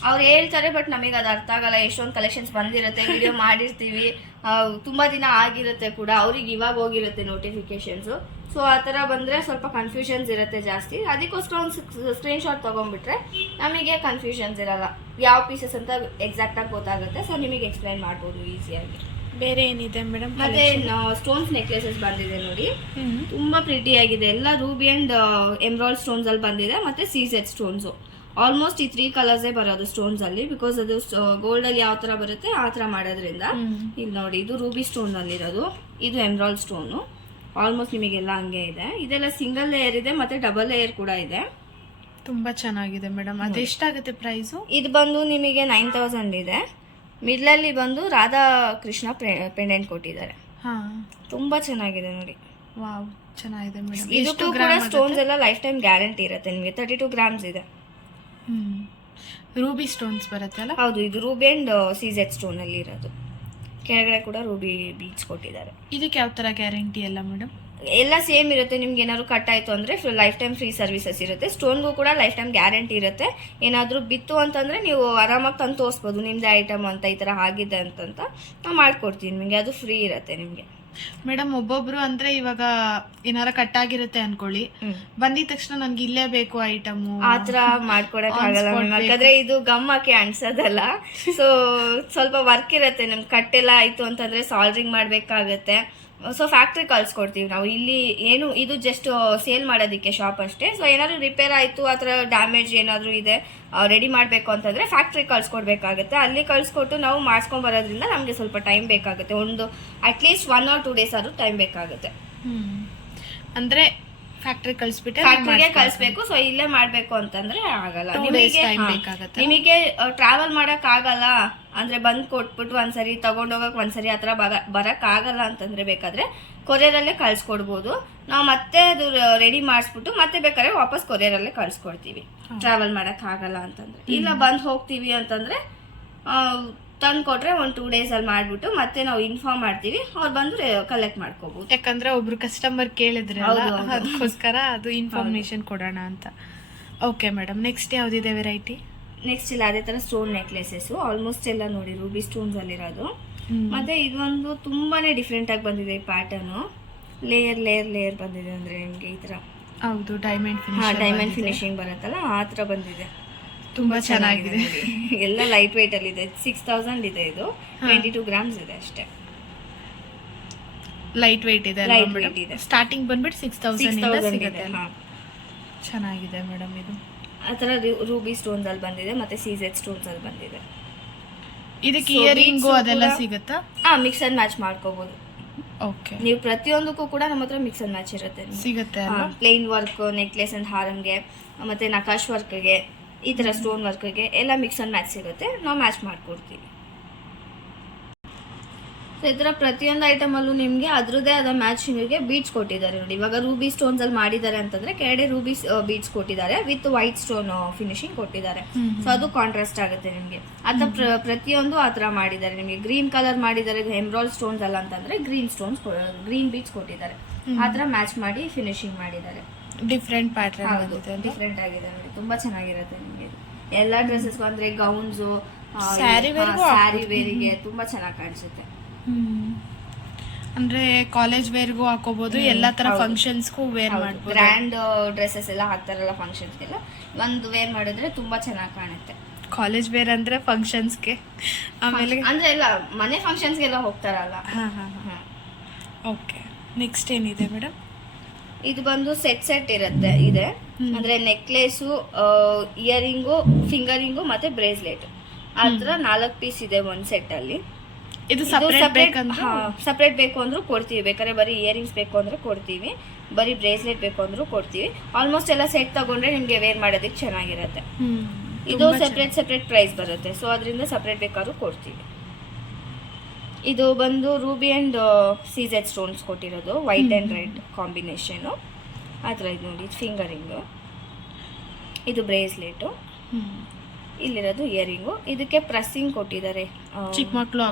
ಅವ್ರು ಹೇಳ್ತಾರೆ ಬಟ್ ನಮಗೆ ಅದು ಅರ್ಥ ಆಗಲ್ಲ. ಎಷ್ಟೊಂದು ಕಲೆಕ್ಷನ್ಸ್ ಬಂದಿರುತ್ತೆ, ವಿಡಿಯೋ ಮಾಡಿರ್ತೀವಿ, ತುಂಬಾ ದಿನ ಆಗಿರುತ್ತೆ ಕೂಡ, ಅವ್ರಿಗೆ ಇವಾಗ ಹೋಗಿರುತ್ತೆ ನೋಟಿಫಿಕೇಶನ್ಸ್. ಸೊ ಆ ಥರ ಬಂದರೆ ಸ್ವಲ್ಪ ಕನ್ಫ್ಯೂಷನ್ಸ್ ಇರುತ್ತೆ ಜಾಸ್ತಿ. ಅದಕ್ಕೋಸ್ಕರ ಒಂದು ಸ್ಕ್ರೀನ್ ಶಾಟ್ ತೊಗೊಂಡ್ಬಿಟ್ರೆ ನಮಗೆ ಕನ್ಫ್ಯೂಷನ್ಸ್ ಇರಲ್ಲ, ಯಾವ ಪೀಸಸ್ ಅಂತ ಎಕ್ಸಾಕ್ಟಾಗಿ ಗೊತ್ತಾಗುತ್ತೆ. ಸೊ ನಿಮಗೆ ಎಕ್ಸ್ಪ್ಲೈನ್ ಮಾಡ್ಬೋದು ಈಸಿಯಾಗಿ. ಬೇರೆ ಏನಿದೆ ಮೇಡಮ್? ಮತ್ತೆ ಸ್ಟೋನ್ಸ್ ನೆಕ್ಲೆಸಸ್ ಬಂದಿದೆ ನೋಡಿ, ತುಂಬಾ ಪ್ರಿಟಿ ಆಗಿದೆ. ಎಲ್ಲ ರೂಬಿ ಅಂಡ್ ಎಮ್ರಾಯ್ಡ್ ಸ್ಟೋನ್ಸ್ ಅಲ್ಲಿ ಬಂದಿದೆ, ಮತ್ತೆ ಸೀಸೆಡ್ ಸ್ಟೋನ್ಸ್. ಆಲ್ಮೋಸ್ಟ್ ಈ 3 ಕಲರ್ಸೇ ಬರೋದು ಸ್ಟೋನ್ಸ್ ಅಲ್ಲಿ, ಬಿಕಾಸ್ ಅದು ಗೋಲ್ಡ್ ಅಲ್ಲಿ ಯಾವ ತರ ಬರುತ್ತೆ ಆ ತರ ಮಾಡೋದ್ರಿಂದ. ಇಲ್ಲಿ ನೋಡಿ, ಇದು ರೂಬಿ ಸ್ಟೋನ್ ಅಲ್ಲಿ ಇರೋದು, ಇದು ಎಮ್ರಾಯ್ಡ್ ಸ್ಟೋನು. ಆಲ್ಮೋಸ್ಟ್ ನಿಮಗೆಲ್ಲ ಹಂಗೆ ಇದೆ. ಇದೆಲ್ಲ ಸಿಂಗಲ್ ಲೇಯರ್ ಇದೆ, ಮತ್ತೆ ಡಬಲ್ ಲೇಯರ್ ಕೂಡ ಇದೆ. ತುಂಬಾ ಚೆನ್ನಾಗಿದೆ ಮೇಡಮ್. ಅದೆಷ್ಟಾಗುತ್ತೆ ಪ್ರೈಸು? ಇದು ಬಂದು ನಿಮಗೆ 9,000 ಇದೆ. ಮಿಡ್ಲಲ್ಲಿ ಬಂದು ರಾಧಾ ಕೃಷ್ಣ ಪೆಂಡೆಂಟ್ ಕೊಟ್ಟಿದ್ದಾರೆ. ತುಂಬಾ ಚೆನ್ನಾಗಿದೆ ನೋಡಿ. ವಾವ್, ಚೆನ್ನಾಗಿದೆ ಮೇಡಮ್. ಇದಕ್ಕೂ ಕೂಡ ಸ್ಟೋನ್ಸ್ ಎಲ್ಲ ಲೈಫ್ ಟೈಮ್ ಗ್ಯಾರಂಟಿ ಇರುತ್ತೆ ನಿಮಗೆ. 32 ಗ್ರಾಮ್ಸ್ ಇದೆ. ರೂಬಿ ಸ್ಟೋನ್ಸ್ ಬರುತ್ತೆ ಅಲ್ಲ? ಹೌದು, ಇದು ರೂಬಿ ಅಂಡ್ ಸೀಸೆಡ್ ಸ್ಟೋನ್ ಅಲ್ಲಿ ಇರೋದು. ಕೆಳಗಡೆ ಕೂಡ ರೂಬಿ ಬೀಡ್ಸ್ ಕೊಟ್ಟಿದ್ದಾರೆ. ಇದಕ್ಕೆ ಯಾವ ತರ ಗ್ಯಾರಂಟಿ ಎಲ್ಲ ಮೇಡಮ್? ಎಲ್ಲ ಸೇಮ್ ಇರುತ್ತೆ. ನಿಮ್ಗೆ ಏನಾದ್ರು ಕಟ್ ಆಯ್ತು ಅಂದ್ರೆ ಲೈಫ್ ಟೈಮ್ ಫ್ರೀ ಸರ್ವಿಸಸ್ ಇರುತ್ತೆ. ಸ್ಟೋನ್ಗೂ ಕೂಡ ಲೈಫ್ ಟೈಮ್ ಗ್ಯಾರಂಟಿ ಇರುತ್ತೆ. ಏನಾದರೂ ಬಿತ್ತು ಅಂತಂದ್ರೆ ನೀವು ಆರಾಮಾಗಿ ತಂದು ತೋರಿಸ್ಬೋದು, ನಿಮ್ದೇ ಐಟಮ್ ಅಂತ ಈ ತರ ಆಗಿದೆ ಅಂತಂತ ನಾವು ಮಾಡ್ಕೊಡ್ತೀವಿ ನಿಮಗೆ, ಅದು ಫ್ರೀ ಇರುತ್ತೆ ನಿಮಗೆ. ಮೇಡಮ್, ಒಬ್ಬೊಬ್ರು ಅಂದ್ರೆ ಇವಾಗ ಏನಾರ ಕಟ್ ಆಗಿರುತ್ತೆ ಅನ್ಕೊಳ್ಳಿ, ಬಂದಿದ ತಕ್ಷಣ ನನ್ಗೆ ಇಲ್ಲೇ ಬೇಕು ಐಟಮ್, ಆತರ ಮಾಡ್ಕೊಡಕ್ ಆಗಲ್ಲ. ಯಾಕಂದ್ರೆ ಇದು ಗಮ್ಮಕ್ಕೆ ಅನ್ಸೋದಲ್ಲ. ಸೊ ಸ್ವಲ್ಪ ವರ್ಕ್ ಇರುತ್ತೆ. ನಮ್ಗೆ ಕಟ್ ಎಲ್ಲ ಆಯ್ತು ಅಂತಂದ್ರೆ ಸಾಲ್ಡ್ರಿಂಗ್ ಮಾಡ್ಬೇಕಾಗತ್ತೆ. ಸೊ ಫ್ಯಾಕ್ಟ್ರಿ ಕಳ್ಸ್ಕೊಡ್ತೀವಿ ನಾವು. ಇಲ್ಲಿ ಏನು ಇದು ಜಸ್ಟ್ ಸೇಲ್ ಮಾಡೋದಕ್ಕೆ ಶಾಪ್ ಅಷ್ಟೇ. ಸೊ ಏನಾದ್ರು ರಿಪೇರ್ ಆಯಿತು, ಆ ಥರ ಡ್ಯಾಮೇಜ್ ಏನಾದರೂ ಇದೆ, ರೆಡಿ ಮಾಡಬೇಕು ಅಂತಂದರೆ ಫ್ಯಾಕ್ಟ್ರಿ ಕಳ್ಸ್ಕೊಡ್ಬೇಕಾಗುತ್ತೆ. ಅಲ್ಲಿ ಕಳ್ಸ್ಕೊಟ್ಟು ನಾವು ಮಾಡಿಸ್ಕೊಂಬರೋದ್ರಿಂದ ನಮಗೆ ಸ್ವಲ್ಪ ಟೈಮ್ ಬೇಕಾಗುತ್ತೆ. ಒಂದು ಅಟ್ಲೀಸ್ಟ್ 1 or 2 days ಆದರೂ ಟೈಮ್ ಬೇಕಾಗುತ್ತೆ. ಅಂದರೆ ಫ್ಯಾಕ್ಟ್ರಿ ಕಳಿಸ್ಬಿಟ್ಟು ಫ್ಯಾಕ್ಟ್ರಿಗೆ ಕಳಿಸ್ಬೇಕು. ಸೊ ಇಲ್ಲೇ ಮಾಡಬೇಕು ಅಂತಂದ್ರೆ ಆಗಲ್ಲ. ನಿಮಗೆ ಟ್ರಾವೆಲ್ ಮಾಡಕ್ ಆಗಲ್ಲ ಅಂದ್ರೆ ಬಂದು ಕೊಟ್ಬಿಟ್ಟು ಒಂದ್ಸರಿ ತಗೊಂಡೋಗಕ್ ಒಂದ್ಸರಿ ಆ ಥರ ಬರಕ್ ಆಗಲ್ಲ ಅಂತಂದ್ರೆ ಬೇಕಾದ್ರೆ ಕೊರಿಯರಲ್ಲೇ ಕಳ್ಸ್ಕೊಡ್ಬೋದು ನಾವು. ಮತ್ತೆ ಅದು ರೆಡಿ ಮಾಡಿಸ್ಬಿಟ್ಟು ಮತ್ತೆ ಬೇಕಾದ್ರೆ ವಾಪಸ್ ಕೊರಿಯರಲ್ಲೇ ಕಳ್ಸ್ಕೊಡ್ತೀವಿ, ಟ್ರಾವೆಲ್ ಮಾಡಕ್ ಆಗಲ್ಲ ಅಂತಂದ್ರೆ. ಇಲ್ಲ ಬಂದು ಹೋಗ್ತೀವಿ ಅಂತಂದ್ರೆ ತಂದು ಕೊಟ್ರೆ 1-2 days ಅಲ್ಲಿ ಮಾಡ್ಬಿಟ್ಟು ಮತ್ತೆ ನಾವು ಇನ್ಫಾರ್ಮ್ ಮಾಡ್ತೀವಿ, ಅವ್ರು ಬಂದು ಕಲೆಕ್ಟ್ ಮಾಡ್ಕೋಬಹುದು. ಯಾಕಂದ್ರೆ ಒಬ್ರು ಕಸ್ಟಮರ್ ಕೇಳಿದ್ರೆ ಅದಕ್ಕೋಸ್ಕರ ಅದು ಇನ್ಫಾರ್ಮೇಶನ್ ಕೊಡೋಣ ಅಂತ. ಓಕೆ ಮೇಡಮ್, ನೆಕ್ಸ್ಟ್ ಯಾವ್ದಿದೆ ವೆರೈಟಿ? ನೆಕ್ಸ್ಟ್ ಇಲ್ಲ ಅದೇ ತರ ಸ್ಟೋನ್ ನೆಕ್ಲೆಸಸ್ ಆಲ್ಮೋಸ್ಟ್ ಎಲ್ಲ ನೋಡಿ ರೂಬಿ ಸ್ಟೋನ್ಸ್ ಅಲ್ಲಿರೋದು. ಮತ್ತೆ ಇದೊಂದು ತುಂಬಾನೇ ಡಿಫ್ರೆಂಟ್ ಆಗಿ ಬಂದಿದೆ ಈ ಪ್ಯಾಟರ್ನ್. ಲೇಯರ್ ಲೇಯರ್ ಲೇಯರ್ ಬಂದಿದೆ ಅಂದ್ರೆ ನಿಮ್ಗೆ ಈ ತರ. ಹೌದು, ಡೈಮಂಡ್ ಫಿನಿಶಿಂಗ್ ಬರುತ್ತಲ್ಲ ಆ ತರ ಬಂದಿದೆ. ತುಂಬಾ ಚೆನ್ನಾಗಿದೆ. ಎಲ್ಲ ಲೈಟ್ ವೇಟ್ ಅಲ್ಲಿ ಇದೆ. 6,000 ಇದೆ. ಇದು 22 ಗ್ರಾಮ್ಸ್ ಇದೆ ಅಷ್ಟೇ. ಲೈಟ್ ವೇಟ್ ಇದೆ. ಸ್ಟಾರ್ಟಿಂಗ್ ಬಂದ್ಬಿಟ್ಟು 6,000 ಇಂದ ಸಿಗುತ್ತೆ. ಚೆನ್ನಾಗಿದೆ ಮೇಡಮ್ ಇದು. ಆ ಥರ ರೂಬಿ ಸ್ಟೋನ್ಸ್ ಅಲ್ಲಿ ಬಂದಿದೆ ಮತ್ತೆ ಸೀಜೆಡ್ ಸ್ಟೋನ್ಸ್ ಅಲ್ಲಿ ಬಂದಿದೆ. ಇದಕ್ಕೆ So, ಇಯರಿಂಗು beads ಅದೆಲ್ಲ ಕೂಡ- ಸಿಗುತ್ತಾ? ಮಿಕ್ಸ್ ಅಂಡ್ ಮ್ಯಾಚ್ ಮಾಡ್ಕೋಬಹುದು ಓಕೆ, ನೀವು. ಪ್ರತಿಯೊಂದಕ್ಕೂ ಕೂಡ ನಮ್ಮ ಹತ್ರ ಮಿಕ್ಸ್ ಅಂಡ್ ಮ್ಯಾಚ್ ಇರುತ್ತೆ. ಸಿಗುತ್ತೆ ಅಲ್ವಾ? ಪ್ಲೇನ್ ವರ್ಕ್, ನೆಕ್ಲೆಸ್ ಅಂಡ್ ಹಾರಂಗೆ ಮತ್ತೆ ನಕಾಶ್ ವರ್ಕ್ಗೆ, ಈ ತರ ಸ್ಟೋನ್ ವರ್ಕ್ಗೆ ಎಲ್ಲ ಮಿಕ್ಸ್ ಅಂಡ್ ಮ್ಯಾಚ್ ಸಿಗುತ್ತೆ. ನಾವು ಮ್ಯಾಚ್ ಮಾಡ್ಕೊಡ್ತೀವಿ. ಸೊ ಈ ಥರ ಪ್ರತಿಯೊಂದು ಐಟಮಲ್ಲೂ ನಿಮಗೆ ಅದರದ್ದೇ ಆದ ಮ್ಯಾಚಿಂಗ್ಗೆ ಬೀಡ್ಸ್ ಕೊಟ್ಟಿದ್ದಾರೆ ನೋಡಿ. ಇವಾಗ ರೂಬಿ ಸ್ಟೋನ್ಸ್ ಅಲ್ಲಿ ಮಾಡಿದ್ದಾರೆ ಅಂತಂದ್ರೆ ಕೆಳಗಡೆ ರೂಬಿ ಬೀಡ್ಸ್ ಕೊಟ್ಟಿದ್ದಾರೆ ವಿತ್ ವೈಟ್ ಸ್ಟೋನ್ ಫಿನಿಶಿಂಗ್ ಕೊಟ್ಟಿದ್ದಾರೆ. ಸೊ ಅದು ಕಾಂಟ್ರಾಸ್ಟ್ ಆಗುತ್ತೆ ನಿಮಗೆ. ಅಥವಾ ಪ್ರತಿಯೊಂದು ಆ ಥರ ಮಾಡಿದ್ದಾರೆ. ನಿಮಗೆ ಗ್ರೀನ್ ಕಲರ್ ಮಾಡಿದ್ದಾರೆ, ಎಮ್ರಾಲ್ಡ್ ಸ್ಟೋನ್ಸ್ ಅಲ್ಲ ಅಂತಂದ್ರೆ ಗ್ರೀನ್ ಬೀಡ್ಸ್ ಕೊಟ್ಟಿದ್ದಾರೆ. ಆ ಥರ ಮ್ಯಾಚ್ ಮಾಡಿ ಫಿನಿಶಿಂಗ್ ಮಾಡಿದ್ದಾರೆ. ಡಿಫ್ರೆಂಟ್ ಪ್ಯಾಟರ್ನ್ ಹೌದು, ಬಂದಿದೆ. ಡಿಫ್ರೆಂಟ್ ಆಗಿದೆ ನೋಡಿ. ತುಂಬಾ ಚೆನ್ನಾಗಿರುತ್ತೆ ನಿಮಗೆ. ಎಲ್ಲ ಡ್ರೆಸ್ಸಸ್ ಅಂದ್ರೆ ಗೌನ್ಸು, Saree wearಗೂ ಸ್ಯಾರಿ ವೇರಿಗೆ ತುಂಬಾ ಚೆನ್ನಾಗಿ ಕಾಣಿಸುತ್ತೆ. ಅಂದ್ರೆ ಕಾಲೇಜ್ ವೇರ್ಗೂ ಹಾಕೋಬಹುದು, ಎಲ್ಲಾ ತರ ಫಂಕ್ಷನ್ಸ್ಗೂ ವೇರ್ ಮಾಡಬಹುದು. ಗ್ರ್ಯಾಂಡ್ ಡ್ರೆಸ್ಸಸ್ ಎಲ್ಲ ಹಾಕ್ತಾರಲ್ಲ ಫಂಕ್ಷನ್ಸ್ಗೆಲ್ಲ, ಒಂದು ವೇರ್ ಮಾಡಿದ್ರೆ ತುಂಬಾ ಚೆನ್ನಾಗಿ ಕಾಣುತ್ತೆ. ಕಾಲೇಜ್ ವೇರ್ ಅಂದ್ರೆ ಫಂಕ್ಷನ್ಸ್ಗೆ, ಆಮೇಲೆ ಅಂದ್ರೆ ಎಲ್ಲ ಮನೆ ಫಂಕ್ಷನ್ಸ್ಗೆಲ್ಲ ಹೋಗ್ತಾರಲ್ಲ. ಓಕೆ, ನೆಕ್ಸ್ಟ್ ಏನಿದೆ ಮೇಡಮ್? ಇದು ಬಂದು ಸೆಟ್ ಇರುತ್ತೆ. ಇದೆ ಅಂದ್ರೆ ನೆಕ್ಲೇಸು, ಇಯರಿಂಗು, ಫಿಂಗರಿಂಗು ಮತ್ತೆ ಬ್ರೇಸ್ಲೆಟ್ ಆ ಥರ 4 ಪೀಸ್ ಇದೆ ಒಂದು ಸೆಟ್ ಅಲ್ಲಿ. ಇದು ಸಪ್ರೇಟ್ ಬೇಕು ಅಂದ್ರೂ ಕೊಡ್ತೀವಿ. ಬೇಕಾದ್ರೆ ಬರೀ ಇಯರಿಂಗ್ಸ್ ಬೇಕು ಅಂದ್ರೆ ಕೊಡ್ತೀವಿ, ಬರೀ ಬ್ರೇಸ್ಲೆಟ್ ಬೇಕು ಅಂದ್ರೂ ಕೊಡ್ತೀವಿ. ಆಲ್ಮೋಸ್ಟ್ ಎಲ್ಲ ಸೆಟ್ ತಗೊಂಡ್ರೆ ನಿಮ್ಗೆ ವೇರ್ ಮಾಡೋದಕ್ಕೆ ಚೆನ್ನಾಗಿರುತ್ತೆ. ಇದು ಸೆಪ್ರೇಟ್ ಪ್ರೈಸ್ ಬರುತ್ತೆ. ಸೊ ಅದರಿಂದ ಸಪ್ರೇಟ್ ಬೇಕಾದ್ರೂ ಕೊಡ್ತೀವಿ. ಇದು ಬಂದು ರೂಬಿ ಅಂಡ್ ಸೀಜೆಡ್ ಸ್ಟೋನ್ಸ್ ಕೊಟ್ಟಿರೋದು, ವೈಟ್ ಅಂಡ್ ರೆಡ್ ಕಾಂಬಿನೇಷನು ಆ ಥರ. ಇದು ನೋಡಿ, ಫಿಂಗರಿಂಗು, ಇದು ಬ್ರೇಸ್ಲೆಟು, ಇಲ್ಲಿರೋದು ಇಯರಿಂಗು. ಇದಕ್ಕೆ ಪ್ರೆಸ್ಸಿಂಗ್ ಕೊಟ್ಟಿದ್ದಾರೆ, ಚಿಕ್ಕ ಮಕ್ಕಳು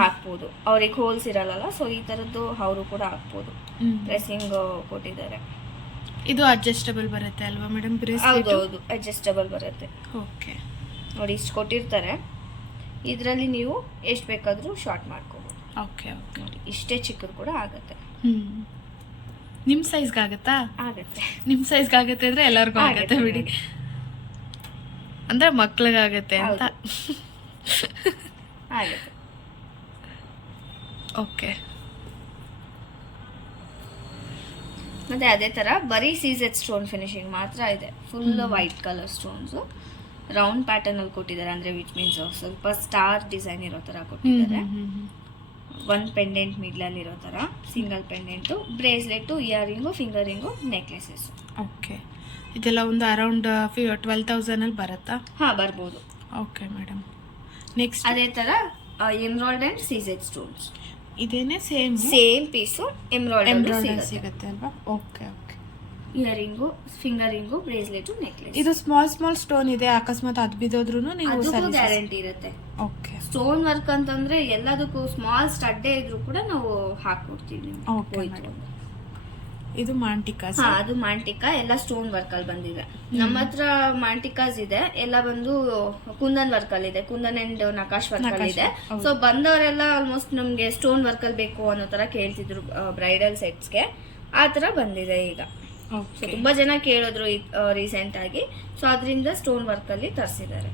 ಹಾಕ್ಬೋದು. ಅವ್ರಿಗೆ ಹೋಲ್ಸ್ ಇರಲ್ಲ, ಸೊ ಈ ಥರದ್ದು ಅವರು ಕೂಡ ಹಾಕ್ಬೋದು. ಪ್ರೆಸ್ಸಿಂಗ್ ಕೊಟ್ಟಿದ್ದಾರೆ. ಇದು ಅಡ್ಜಸ್ಟಬಲ್ ಬರುತ್ತೆ ಅಲ್ವಾ ಮೇಡಮ್? ಹೌದು, ಅಡ್ಜಸ್ಟಬಲ್ ಬರುತ್ತೆ. ಓಕೆ ನೋಡಿ, ಇಷ್ಟು ಕೊಟ್ಟಿರ್ತಾರೆ. ಇದರಲ್ಲಿ ನೀವು ಎಷ್ಟು ಬೇಕಾದರೂ ಶಾರ್ಟ್ ಮಾಡ್ಕೋಬೋದು. ಓಕೆ ಓಕೆ, ನೋಡಿ ಇಷ್ಟೇ ಚಿಕ್ಕದು ಕೂಡ ಆಗುತ್ತೆ. ನಿಮ್ಮ ಸೈಜ್ಗೆ ಆಗುತ್ತಾ? ಆಗುತ್ತೆ. ನಿಮ್ಮ ಸೈಜ್ಗೆ ಆಗುತ್ತೆ ಅಂದ್ರೆ ಎಲ್ಲರಿಗೂ ಆಗುತ್ತೆ ಬಿಡಿ. ಅಂದ್ರೆ ಮಕ್ಳಿಗಾಗತ್ತೆ ಅಂತ. ಆಗುತ್ತೆ. ಓಕೆ, ಮತ್ತೆ ಅದೇ ತರ ಬರೀ ಸೀಜೆಡ್ ಸ್ಟೋನ್ ಫಿನಿಶಿಂಗ್ ಮಾತ್ರ ಇದೆ. Full white colour stones round pattern ಅಲ್ಲಿ ಕೊಟ್ಟಿದ್ದಾರೆ. ಅಂದ್ರೆ ವಿಚ್ ಮೀನ್ಸ್ ಸ್ವಲ್ಪ ಸ್ಟಾರ್ ಡಿಸೈನ್ ಇರೋ ತರ ಕೊಟ್ಟಿದ್ದಾರೆ. ಒಂದು ಪೆಂಡೆಂಟ್ ಮಿಡ್ಲ್ ಅಲ್ಲಿ ಇರೋ ತರ, single pendant, bracelet, earring, finger ring, necklaces. Okay, ಇದೆಲ್ಲ ಒಂದು ಅರೌಂಡ್ 12,000 ಅಲ್ಲಿ ಬರುತ್ತಾ? ಬರ್ಬೋದು. ಓಕೆ ಮೇಡಮ್, ನೆಕ್ಸ್ಟ್ ಅದೇ ತರ ಎಮ್ರಾಲ್ಡ್ ಅಂಡ್ ಸೀಜೆಡ್ ಸ್ಟೋನ್ಸ್. ಇದೇನೆ ಸೇಮ್ ಪೀಸು ಎಮ್ರಾಲ್ಡ್ ಸಿಗುತ್ತೆ ಅಲ್ವಾ? Okay okay. Earring, finger ring, bracelet, necklace. ಇದು ಸ್ಮಾಲ್ ಸ್ಟೋನ್ ಇದೆ, ಅಕಸ್ಮಾತ್ ಅದು ಬಿದ್ದೋದ್ರೂ ನೀವು ಗ್ಯಾರಂಟಿ ಇರುತ್ತೆ. ಓಕೆ, ಸ್ಟೋನ್ ವರ್ಕ್ ಅಂತಂದ್ರೆ ಎಲ್ಲದಕ್ಕೂ ಸ್ಮಾಲ್ ಸ್ಟಡ್ಡೇ ಇದ್ರೂ ಕೂಡ ನಾವು ಹಾಕೊಡ್ತೀವಿ. ಇದು ಮಾಂಟಿಕಾಸ್. ಅದು ಮಾಂಟಿಕಾ ಎಲ್ಲ ಸ್ಟೋನ್ ವರ್ಕ್ ಅಲ್ಲಿ ಬಂದಿದೆ. ನಮ್ಮ ಹತ್ರ ಮಾಂಟಿಕಾಸ್ ಇದೆ, ಎಲ್ಲ ಬಂದು ಕುಂದನ್ ವರ್ಕ್ ಅಲ್ಲಿ ಇದೆ, ಕುಂದನ್ ಅಂಡ್ ನಕಾಶ್ ವರ್ಕ್ ಅಲ್ಲಿ ಇದೆ. ಸೊ ಬಂದವರೆಲ್ಲ ಆಲ್ಮೋಸ್ಟ್ ನಮ್ಗೆ ಸ್ಟೋನ್ ವರ್ಕ್ ಅಲ್ಲಿ ಬೇಕು ಅನ್ನೋ ತರ ಕೇಳ್ತಿದ್ರು ಬ್ರೈಡಲ್ ಸೆಟ್ಸ್ಗೆ. ಆ ತರ ಬಂದಿದೆ ಈಗ. ತುಂಬಾ ಜನ ಕೇಳಿದ್ರು ರೀಸೆಂಟ್ ಆಗಿ. ಸೊ ಅದರಿಂದ ಸ್ಟೋನ್ ವರ್ಕ್ ಅಲ್ಲಿ ತರಿಸಿದ್ದಾರೆ.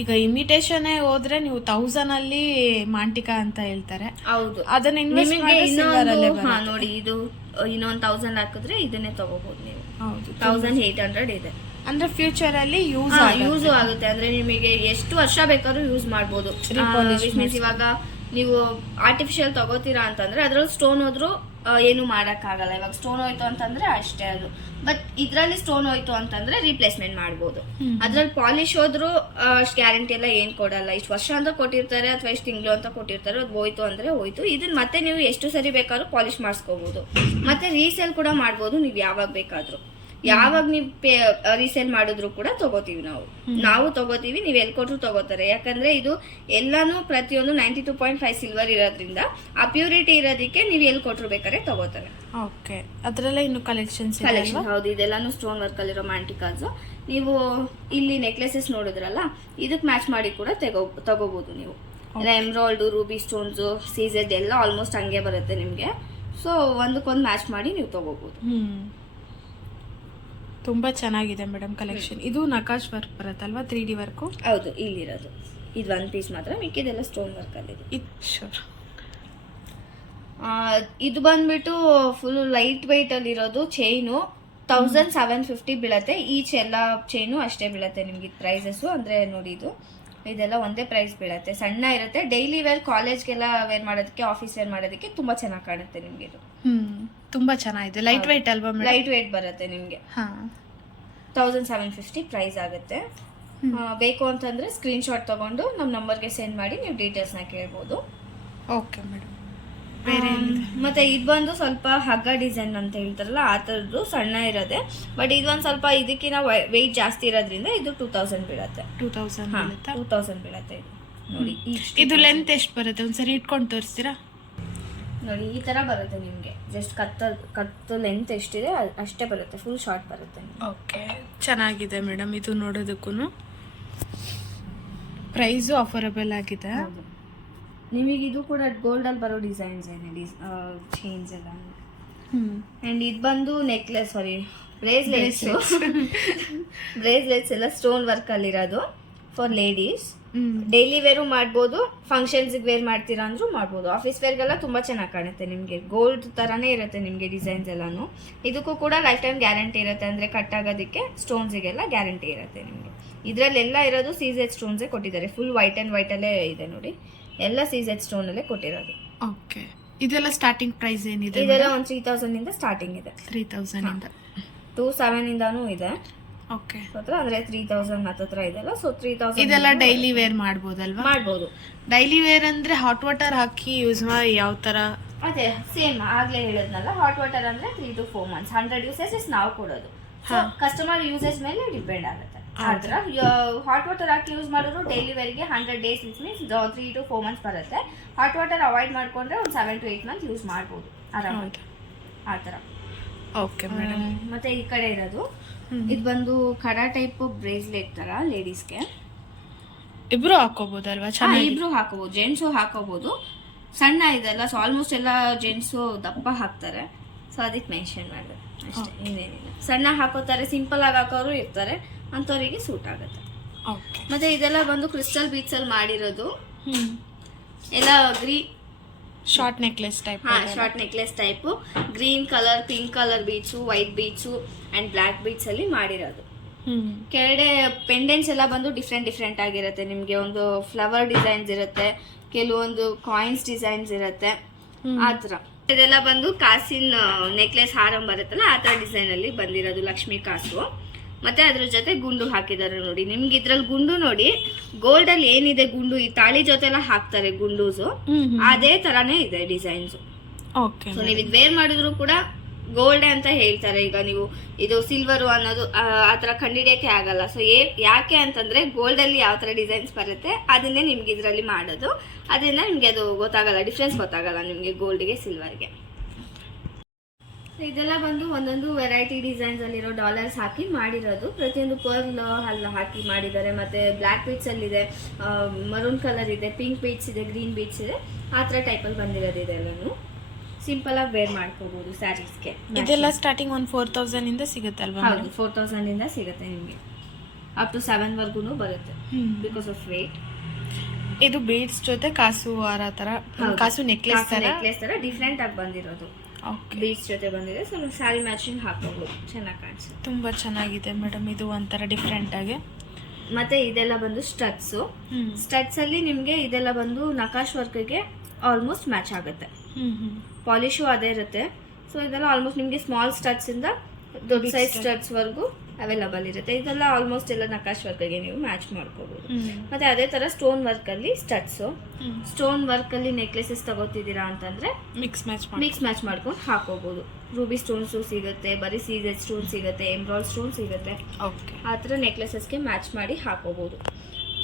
ಈಗ ಇಮಿಟೇಷನ್ ಹೋದ್ರೆ ನೀವು 1000 ಅಲ್ಲಿ ಮಾಂಟಿಕಾ ಅಂತ ಹೇಳ್ತಾರೆ. ಹೌದು, ಅದನ್ನ ನೋಡಿ ಇದು ಇನ್ನೊಂದು 1000 ಹಾಕಿದ್ರೆ ಇದನ್ನೇ ತಗೋಬಹುದು ನೀವು. ಹೌದು, 1800 ಇದೆ. ಅಂದ್ರೆ ಫ್ಯೂಚರ್ ಅಲ್ಲಿ ಯೂಸ್ ಆಗುತ್ತೆ. ಅಂದ್ರೆ ನಿಮಗೆ ಎಷ್ಟು ವರ್ಷ ಬೇಕಾದ್ರೂ ಯೂಸ್ ಮಾಡಬಹುದು. ಇವಾಗ ನೀವು ಆರ್ಟಿಫಿಷಿಯಲ್ ತಗೋತೀರಾ ಅಂತಂದ್ರೆ ಅದ್ರಲ್ಲಿ ಸ್ಟೋನ್ ಹೋದ್ರು ಏನು ಆಗಲ್ಲ. ಇವಾಗ ಸ್ಟೋನ್ ಹೋಯ್ತು ಅಂತಂದ್ರೆ ಅಷ್ಟೇ ಅದು. ಬಟ್ ಇದ್ರಲ್ಲಿ ಸ್ಟೋನ್ ಹೋಯ್ತು ಅಂತಂದ್ರೆ ರೀಪ್ಲೇಸ್ಮೆಂಟ್ ಮಾಡ್ಬೋದು. ಅದ್ರಲ್ಲಿ ಪಾಲಿಶ್ ಹೋದ್ರು ಅಷ್ಟು ಗ್ಯಾರಂಟಿ ಎಲ್ಲ ಏನ್ ಕೊಡಲ್ಲ. ಇಷ್ಟು ವರ್ಷ ಅಂತ ಕೊಟ್ಟಿರ್ತಾರೆ ಅಥವಾ ಇಷ್ಟು ತಿಂಗಳು ಅಂತ ಕೊಟ್ಟಿರ್ತಾರೆ. ಅದು ಹೋಯ್ತು ಅಂದ್ರೆ ಹೋಯ್ತು. ಇದನ್ನ ಮತ್ತೆ ನೀವು ಎಷ್ಟು ಸರಿ ಬೇಕಾದ್ರೂ ಪಾಲಿಶ್ ಮಾಡಿಸ್ಕೋಬಹುದು. ಮತ್ತೆ ರೀಸೇಲ್ ಕೂಡ ಮಾಡ್ಬೋದು ನೀವು ಯಾವಾಗ ಬೇಕಾದ್ರೂ. ಯಾವಾಗ ನೀವು ರೀಸೇಲ್ ಮಾಡಿದ್ರು ಕೂಡ ತಗೋತೀವಿ ನಾವು ತಗೋತೀವಿ. ನೀವು ಎಲ್ಲಿ ಕೊಟ್ಟರು ತಗೋತಾರೆ. ಯಾಕಂದ್ರೆ ಇದು ಎಲ್ಲಾನು ಪ್ರತಿಯೊಂದು 92.5 ಸಿಲ್ವರ್ ಇರೋದ್ರಿಂದ ಆ ಪ್ಯೂರಿಟಿ ಇರೋದಕ್ಕೆ ನೀವು ಎಲ್ಲಿ ಕೊಟ್ಟರು ಬೇಕಾದ್ರೆ ತಗೋತಾರೆ. ಓಕೆ, ಅದರಲ್ಲೇ ಇನ್ನು ಕಲೆಕ್ಷನ್. ಹೌದು, ಇದೆಲ್ಲಾನು ಸ್ಟೋನ್ ವರ್ಕ್ ಅಲ್ಲಿರೋ ಮಾಂಟಿಕಾಸ್. ನೀವು ಇಲ್ಲಿ ನೆಕ್ಲೆಸಸ್ ನೋಡಿದ್ರಲ್ಲ, ಇದಕ್ಕೆ ಮ್ಯಾಚ್ ಮಾಡಿ ಕೂಡ ತಗೋಬಹುದು ನೀವು. ಎಮ್ರಾಲ್ಡ್, ರೂಬಿ ಸ್ಟೋನ್ಸ್, ಸೀಜೆಡ್ ಎಲ್ಲ ಆಲ್ಮೋಸ್ಟ್ ಹಂಗೆ ಬರುತ್ತೆ ನಿಮ್ಗೆ. ಸೊ ಒಂದಕ್ಕೊಂದು ಮ್ಯಾಚ್ ಮಾಡಿ ನೀವು ತಗೋಬಹುದು. ತುಂಬಾ ಚೆನ್ನಾಗಿದೆ ಮೇಡಮ್ ಕಲೆಕ್ಷನ್. ಇದು ನಕಾಶ್ ವರ್ಕ್ ಬರುತ್ತಲ್ವಾ? 3D work. ಹೌದು, ಇಲ್ಲಿರೋದು ಇದು ಒಂದು ಪೀಸ್ ಮಾತ್ರ, ಮಿಕ್ಕಿದೆಲ್ಲ ಸ್ಟೋನ್ ವರ್ಕ್ ಅಲ್ಲಿ. ಇದು ಬಂದ್ಬಿಟ್ಟು ಫುಲ್ ಲೈಟ್ ವೈಟ್ ಅಲ್ಲಿ ಇರೋದು ಚೈನು. 1750 ಬೀಳತ್ತೆ. ಈಚ್ ಎಲ್ಲ ಚೈನು ಅಷ್ಟೇ ಬೀಳತ್ತೆ ನಿಮ್ಗೆ ಪ್ರೈಸಸ್ಸು. ಅಂದರೆ ನೋಡಿ ಇದೆಲ್ಲ ಒಂದೇ ಪ್ರೈಸ್ ಬೀಳತ್ತೆ. ಸಣ್ಣ ಇರುತ್ತೆ, ಡೈಲಿ ವೇರ್ ಕಾಲೇಜ್ಗೆಲ್ಲ ವೇರ್ ಮಾಡೋದಕ್ಕೆ, ಆಫೀಸ್ ವೇರ್ ಮಾಡೋದಕ್ಕೆ ತುಂಬ ಚೆನ್ನಾಗಿ ಕಾಣುತ್ತೆ ನಿಮಗೆ ಇದು. ತುಂಬಾ ಚೆನ್ನಾಗಿದೆ. ಲೈಟ್ ವೆಯ್ಟ್ ಅಲ್ವಾ ಮೇಡಮ್? ಲೈಟ್ ವೇಟ್ ಬರುತ್ತೆ ನಿಮಗೆ. 1750 ಪ್ರೈಸ್ ಆಗುತ್ತೆ. ಬೇಕು ಅಂತಂದರೆ ಸ್ಕ್ರೀನ್ಶಾಟ್ ತೊಗೊಂಡು ನಮ್ಮ ನಂಬರ್ಗೆ ಸೆಂಡ್ ಮಾಡಿ ನೀವು ಡೀಟೇಲ್ಸ್ನ ಕೇಳ್ಬೋದು. Okay madam. ಬೇರೆ ಮತ್ತೆ ಇದು ಬಂದು ಸ್ವಲ್ಪ ಹಗ್ಗ ಡಿಸೈನ್ ಅಂತ ಹೇಳ್ತಾರಲ್ಲ ಆ ಥರದ್ದು ಸಣ್ಣ ಇರೋದೆ. ಬಟ್ ಇದು ಒಂದು ಸ್ವಲ್ಪ ಇದಕ್ಕಿಂತ ವೆಯ್ಟ್ ಜಾಸ್ತಿ ಇರೋದ್ರಿಂದ ಇದು 2000 ಬೀಳುತ್ತೆ. 2000 ಬೀಳುತ್ತೆ ಇದು. ನೋಡಿ ಇದು ಲೆಂತ್ ಎಷ್ಟು ಬರುತ್ತೆ? ಒಂದ್ಸರಿ ಇಟ್ಕೊಂಡು ತೋರಿಸ್ತೀರಾ? ನೋಡಿ ಈ ಥರ ಬರುತ್ತೆ ನಿಮಗೆ. ಜಸ್ಟ್ ಕತ್ತು ಲೆಂತ್ ಎಷ್ಟಿದೆ ಅಷ್ಟೇ ಬರುತ್ತೆ, ಫುಲ್ ಶಾರ್ಟ್ ಬರುತ್ತೆ. ಓಕೆ, ಚೆನ್ನಾಗಿದೆ ಮೇಡಮ್. ಇದು ನೋಡೋದಕ್ಕೂ ಪ್ರೈಸು ಆಫರಬಲ್ ಆಗಿದೆ. ನಿಮಗೆ ಇದು ಕೂಡ ಗೋಲ್ಡಲ್ಲಿ ಬರೋ ಡಿಸೈನ್ಸ್ ಏನೇ ಚೈನ್ಸ್ ಎಲ್ಲ. ಆ್ಯಂಡ್ ಇದು ಬಂದು ಬ್ರೇಸ್ಲೆಟ್ಸ್ ಎಲ್ಲ ಸ್ಟೋನ್ ವರ್ಕಲ್ಲಿರೋದು ಫಾರ್ ಲೇಡೀಸ್. ಡೈಲಿ ವೇರು ಮಾಡ್ಬೋದು, ಫಂಕ್ಷನ್ಸ್ಗೆ ವೇರ್ ಮಾಡ್ತೀರಾ ಅಂದ್ರೂ ಮಾಡ್ಬೋದು. ಆಫೀಸ್ ವೇರ್ಗೆಲ್ಲ ತುಂಬ ಚೆನ್ನಾಗಿ ಕಾಣುತ್ತೆ ನಿಮಗೆ. ಗೋಲ್ಡ್ ಥರನೇ ಇರುತ್ತೆ ನಿಮಗೆ ಡಿಸೈನ್ಸ್ ಎಲ್ಲಾನು. ಇದಕ್ಕೂ ಕೂಡ ಲೈಫ್ ಟೈಮ್ ಗ್ಯಾರಂಟಿ ಇರುತ್ತೆ, ಅಂದರೆ ಕಟ್ ಆಗೋದಕ್ಕೆ ಸ್ಟೋನ್ಸಿಗೆಲ್ಲ ಗ್ಯಾರಂಟಿ ಇರುತ್ತೆ ನಿಮಗೆ. ಇದರಲ್ಲೆಲ್ಲ ಇರೋದು CZ ಸ್ಟೋನ್ಸೇ ಕೊಟ್ಟಿದ್ದಾರೆ. ಫುಲ್ ವೈಟ್ ಆ್ಯಂಡ್ ವೈಟಲ್ಲೇ ಇದೆ ನೋಡಿ, ಎಲ್ಲ CZ ಸ್ಟೋನಲ್ಲೇ ಕೊಟ್ಟಿರೋದು. ಓಕೆ, ಇದೆಲ್ಲ ಸ್ಟಾರ್ಟಿಂಗ್ ಪ್ರೈಸ್ ಏನಿದೆ? ಇದೆಲ್ಲ ಒಂದು 3000 ಇಂದ ಸ್ಟಾರ್ಟಿಂಗ್ ಇದೆ. 3000 ಇಂದ 27 ಇಂದಾನು ಇದೆ. ಓಕೆ, ಅಂದ್ರೆ 3000 ಹತ್ರ ಇದೆಲ್ಲ. ಸೊ 3000 ಇದೆಲ್ಲ ಡೈಲಿ ವೇರ್ ಮಾಡ್ಬೋದಲ್ವಾ? ಮಾಡ್ಬೋದು. ಡೈಲಿ ವೇರ್ ಅಂದ್ರೆ ಹಾಟ್ ವಾಟರ್ ಹಾಕಿ ಯೂಸ್ ಮಾಡಿ ಯಾವ ತರ? ಅದೇ ಸೇಮ್ ಆಗ್ಲೇ ಹೇಳಿದ್ನಲ್ಲ, ಹಾಟ್ ವಾಟರ್ ಅಂದ್ರೆ 3 to 4 months. 100 ಯೂಸೇಜಸ್ ನಾವು ಕೊಡೋದು. ಕಸ್ಟಮರ್ ಯೂಸೇಜ್ ಮೇಲೆ ಡಿಪೆಂಡ್ ಆಗುತ್ತೆ. ಆತರ ಹಾಟ್ ವಾಟರ್ ಹಾಕಿ ಯೂಸ್ ಮಾಡಿದ್ರು ಡೈಲಿ ವೇರ್ಗೆ 100 days ಮೀನ್ಸ್ 3 to 4 months ಬರುತ್ತೆ. ಹಾಟ್ ವಾಟರ್ ಅವಾಯ್ಡ್ ಮಾಡ್ಕೊಂಡ್ರೆ ಒಂದು 7 to 8 months ಯೂಸ್ ಮಾಡ್ಬೋದು ಆರಾಮಾಗಿ ಆ ಥರ. Okay madam. ಮತ್ತೆ ಈ ಕಡೆ ಇರೋದು ಇದು ಬಂದು ಕಡ ಟೈಪ್ ಬ್ರೇಸ್ಲೆಟ್ ತರ ಲೇಡೀಸ್ಗೆ. ಇಬ್ರು ಹಾಕೋಬಹುದಲ್ವಾ? ಇಬ್ರು ಹಾಕೋಬಹುದು, ಜೆಂಟ್ಸು ಹಾಕೋಬಹುದು. ಸಣ್ಣ ಇದೆಲ್ಲ, ಸೊ ಆಲ್ಮೋಸ್ಟ್ ಎಲ್ಲ ಜೆಂಟ್ಸು ದಪ್ಪ ಹಾಕ್ತಾರೆ, ಸೊ ಅದಕ್ಕೆ ಮೆನ್ಷನ್ ಮಾಡಿದೆ ಅಷ್ಟೇ, ಇನ್ನೇನಿಲ್ಲ. ಸಣ್ಣ ಹಾಕೋತಾರೆ, ಸಿಂಪಲ್ ಆಗಿ ಹಾಕೋರು ಇರ್ತಾರೆ, ಅಂಥವ್ರಿಗೆ ಸೂಟ್ ಆಗುತ್ತೆ. ಮತ್ತೆ ಇದೆಲ್ಲ ಬಂದು ಕ್ರಿಸ್ಟಲ್ ಬೀಡ್ಸ್ ಅಲ್ಲಿ ಮಾಡಿರೋದು. ಎಲ್ಲ short necklace type. Short necklace type. Green colour, pink colour beads, white beads and black beads ಅಲ್ಲಿ ಮಾಡಿರೋದು. ಕೆಳಗಡೆ ಪೆಂಡೆಂಟ್ಸ್ ಎಲ್ಲ ಬಂದು ಡಿಫ್ರೆಂಟ್ ಆಗಿರುತ್ತೆ ನಿಮಗೆ. ಒಂದು ಫ್ಲವರ್ ಡಿಸೈನ್ಸ್ ಇರುತ್ತೆ, ಕೆಲವೊಂದು ಕಾಯಿನ್ಸ್ ಡಿಸೈನ್ಸ್ ಇರುತ್ತೆ, ಆ ಥರ. ಇದೆಲ್ಲ ಬಂದು ಕಾಸಿನ ನೆಕ್ಲೆಸ್ ಹಾರಂ ಬರುತ್ತಲ್ಲ ಆ ಥರ ಡಿಸೈನ್ ಅಲ್ಲಿ ಬಂದಿರೋದು, ಲಕ್ಷ್ಮಿ ಕಾಸು. ಮತ್ತೆ ಅದ್ರ ಜೊತೆ ಗುಂಡು ಹಾಕಿದ್ದಾರೆ ನೋಡಿ. ನಿಮ್ಗೆ ಇದ್ರಲ್ಲಿ ಗುಂಡು ನೋಡಿ, ಗೋಲ್ಡ್ ಅಲ್ಲಿ ಏನಿದೆ ಗುಂಡು, ಈ ತಾಳಿ ಜೊತೆ ಎಲ್ಲ ಹಾಕ್ತಾರೆ ಗುಂಡೂಸು, ಅದೇ ತರಾನೇ ಇದೆ ಡಿಸೈನ್ಸ್. ಸೊ ನೀವು ಇದು ವೇರ್ ಮಾಡಿದ್ರು ಕೂಡ ಗೋಲ್ಡ್ ಅಂತ ಹೇಳ್ತಾರೆ. ಈಗ ನೀವು ಇದು ಸಿಲ್ವರು ಅನ್ನೋದು ಆತರ ಕಂಡಿಡಿಯಕ್ಕೆ ಆಗಲ್ಲ. ಸೊ ಯಾಕೆ ಅಂತಂದ್ರೆ ಗೋಲ್ಡ್ ಅಲ್ಲಿ ಯಾವ ತರ ಡಿಸೈನ್ಸ್ ಬರುತ್ತೆ ಅದನ್ನೇ ನಿಮ್ಗೆ ಇದ್ರಲ್ಲಿ ಮಾಡೋದು. ಅದರಿಂದ ನಿಮ್ಗೆ ಅದು ಗೊತ್ತಾಗಲ್ಲ, ಡಿಫ್ರೆನ್ಸ್ ಗೊತ್ತಾಗಲ್ಲ ನಿಮ್ಗೆ ಗೋಲ್ಡ್ಗೆ ಸಿಲ್ವರ್ಗೆ. ಇದೆಲ್ಲ ಬಂದು ಒಂದೊಂದು ವೆರೈಟಿ ಡಿಸೈನ್ಸ್ ಅಲ್ಲಿರೋ ಡಾಲರ್ಸ್ ಹಾಕಿ ಮಾಡಿರೋದು. ಪ್ರತಿಯೊಂದು ಪರ್ಲ್ ಅಲ್ಲಿ ಹಾಕಿ ಮಾಡಿದ್ದಾರೆ. ಮತ್ತೆ ಬ್ಲ್ಯಾಕ್ ಬೀಡ್ಸ್ ಅಲ್ಲಿ ಇದೆ, ಮರೂನ್ ಕಲರ್ ಇದೆ, ಪಿಂಕ್ ಬೀಡ್ಸ್ ಇದೆ, ಗ್ರೀನ್ ಬೀಡ್ಸ್ ಇದೆ, ಆ ಥರ ಟೈಪಲ್ಲಿ ಬಂದಿರೋದು. ಇದೆಲ್ಲನೂ ಸಿಂಪಲ್ ಆಗಿ ವೇರ್ ಮಾಡ್ಕೋಬಹುದು ಸ್ಯಾರೀಸ್ಗೆ. ಇದೆಲ್ಲ ಸ್ಟಾರ್ಟಿಂಗ್ ಒಂದು 4000 ಇಂದ ಸಿಗುತ್ತಲ್ವಾ? ಹೌದು, 4000 ಇಂದ ಸಿಗುತ್ತೆ ನಿಮಗೆ. ಅಪ್ ಟು 7 ವರ್ಗೂನು ಬರುತ್ತೆ ಬಿಕಾಸ್ ಆಫ್ ವೇಟ್. ಇದು ಬೀಡ್ಸ್ ಜೊತೆ ಕಾಸು ಹಾರ ತರ, ಕಾಸು ನೆಕ್ಲೆಸ್ ತರ ಡಿಫ್ರೆಂಟ್ ಆಗಿ ಬಂದಿರೋದು. ಬೀಡ್ಸ್ ಜೊತೆ ಬಂದಿದೆ. ಸೊ ಸ್ಯಾರಿ ಮ್ಯಾಚಿಂಗ್ ಹಾಕೋಬಹುದು, ಚೆನ್ನಾಗಿ ಕಾಣಿಸುತ್ತೆ. ತುಂಬಾ ಚೆನ್ನಾಗಿದೆ ಮೇಡಮ್, ಇದು ಒಂಥರ ಡಿಫ್ರೆಂಟ್ ಆಗಿ. ಮತ್ತೆ ಇದೆಲ್ಲ ಬಂದು ಸ್ಟಡ್ಸ್ ಅಲ್ಲಿ ನಿಮ್ಗೆ ಇದೆಲ್ಲ ಬಂದು ನಕಾಶ್ ವರ್ಕ್ಗೆ ಆಲ್ಮೋಸ್ಟ್ ಮ್ಯಾಚ್ ಆಗುತ್ತೆ. ಪಾಲಿಶು ಅದೇ ಇರುತ್ತೆ. ಸೊ ಇದೆಲ್ಲ ಆಲ್ಮೋಸ್ಟ್ ನಿಮ್ಗೆ ಸ್ಮಾಲ್ ಸ್ಟಡ್ಸ್ ಇಂದ ದೊಡ್ಡ ಸೈಜ್ ಸ್ಟಡ್ಸ್ ವರ್ಗು ಅವೈಲಬಲ್ ಇರುತ್ತೆ. ಇದೆಲ್ಲ ಆಲ್ಮೋಸ್ಟ್ ಎಲ್ಲ ನಕಾಶ್ ವರ್ಕ್ಗೆ ನೀವು ಮ್ಯಾಚ್ ಮಾಡ್ಕೋಬಹುದು. ಮತ್ತೆ ಅದೇ ತರ ಸ್ಟೋನ್ ವರ್ಕ್ ಅಲ್ಲಿ ಸ್ಟೋನ್ ವರ್ಕ್ ಅಲ್ಲಿ ನೆಕ್ಲೆಸಸ್ ತಗೋತಿದ್ದೀರಾ ಅಂತಂದ್ರೆ ಮಿಕ್ಸ್ ಮ್ಯಾಚ್ ಮಾಡ್ಕೊಂಡು ಹಾಕೋಬಹುದು. ರೂಬಿ ಸ್ಟೋನ್ಸು ಸಿಗುತ್ತೆ, ಬರೀ CZ ಸ್ಟೋನ್ ಸಿಗುತ್ತೆ, ಎಂಬ್ರಾಯ್ಡ್ ಸ್ಟೋನ್ ಸಿಗುತ್ತೆ. ಆ ಥರ ನೆಕ್ಲೆಸಸ್ಗೆ ಮ್ಯಾಚ್ ಮಾಡಿ ಹಾಕೋಬಹುದು.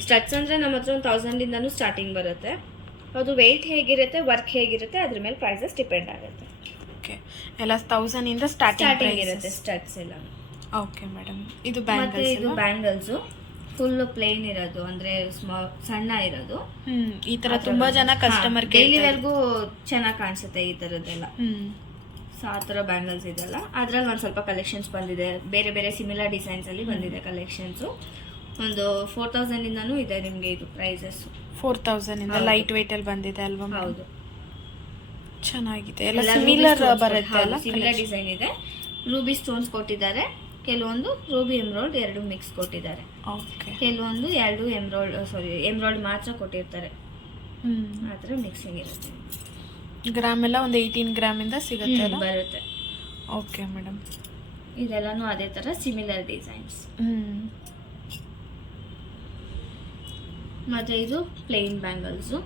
ಸ್ಟಡ್ಸ್ ಅಂದ್ರೆ ನಮ್ಮ ಹತ್ರ 1000 ಇಂದಾನು ಸ್ಟಾರ್ಟಿಂಗ್ ಬರುತ್ತೆ. ಅದು ವೆಯ್ಟ್ ಹೇಗಿರುತ್ತೆ, ವರ್ಕ್ ಹೇಗಿರುತ್ತೆ ಅದ್ರ ಮೇಲೆ ಪ್ರೈಸಸ್ ಡಿಪೆಂಡ್ ಆಗುತ್ತೆ. ಓಕೆ, ಎಲ್ಲ 1000 ಇಂದ ಸ್ಟಾರ್ಟಿಂಗ್ ಇರುತ್ತೆ ಸ್ಟಡ್ಸ್ ಎಲ್ಲ. Okay madam. ಇದು ಬ್ಯಾಂಗಲ್ಸ್ ಫುಲ್ ಪ್ಲೇನ್ ಇರೋದು, ಅಂದ್ರೆ ಸಣ್ಣ ಇರೋದು. ಈ ತರ ತುಂಬಾ ಜನ ಕಸ್ಟಮರ್ ಡೈಲಿವರೆಗೂ ಚೆನ್ನಾಗಿ ಕಾಣಿಸುತ್ತೆ ಈ ತರದ್ದೆಲ್ಲ. ಸೊ ಆ ಥರ ಬ್ಯಾಂಗಲ್ಸ್ ಇದೆಲ್ಲ. ಅದ್ರಲ್ಲಿ ಒಂದು ಸ್ವಲ್ಪ ಕಲೆಕ್ಷನ್ಸ್ ಬಂದಿದೆ, ಬೇರೆ ಬೇರೆ ಸಿಮಿಲರ್ ಡಿಸೈನ್ಸ್ ಅಲ್ಲಿ ಬಂದಿದೆ ಕಲೆಕ್ಷನ್ಸ್. ಒಂದು 4000 ಇಂದಾನು ಇದೆ ನಿಮ್ಗೆ ಇದು ಪ್ರೈಸಸ್. 4000 ಇಂದ ಲೈಟ್ ವೇಟ್ ಅಲ್ಲಿ ಬಂದಿದೆ ಅಲ್ವಾ? ಹೌದು, ಚೆನ್ನಾಗಿದೆ. ಎಲ್ಲ ಸಿಮಿಲರ್ ಬರುತ್ತೆ ಅಲ್ಲ, ಸಿಮಿಲರ್ ಡಿಸೈನ್ ಇದೆ. ರೂಬಿ ಸ್ಟೋನ್ಸ್ ಕೊಟ್ಟಿದ್ದಾರೆ, ಕೆಲವೊಂದು ರೂಬಿ ಎಮ್ರಾಲ್ಡ್ 2 ಮಿಕ್ಸ್ ಕೊಟ್ಟಿದ್ದಾರೆ, ಓಕೆ. ಕೆಲವೊಂದು 2 ಎಮ್ರಾಲ್ಡ್ ಮಾತ್ರ ಕೊಟ್ಟಿರ್ತಾರೆ. ಆ ಥರ ಮಿಕ್ಸಿಂಗ್ ಇರುತ್ತೆ. ಗ್ರಾಮ್ ಎಲ್ಲ ಒಂದು 18 ಗ್ರಾಮಿಂದ ಸಿಗುತ್ತೆ ಅಲ್ಲ? ಬರುತ್ತೆ. Okay madam. ಇದೆಲ್ಲನೂ ಅದೇ ಥರ ಸಿಮಿಲರ್ ಡಿಸೈನ್ಸ್. ಮತ್ತು ಇದು ಪ್ಲೇನ್ ಬ್ಯಾಂಗಲ್ಸು.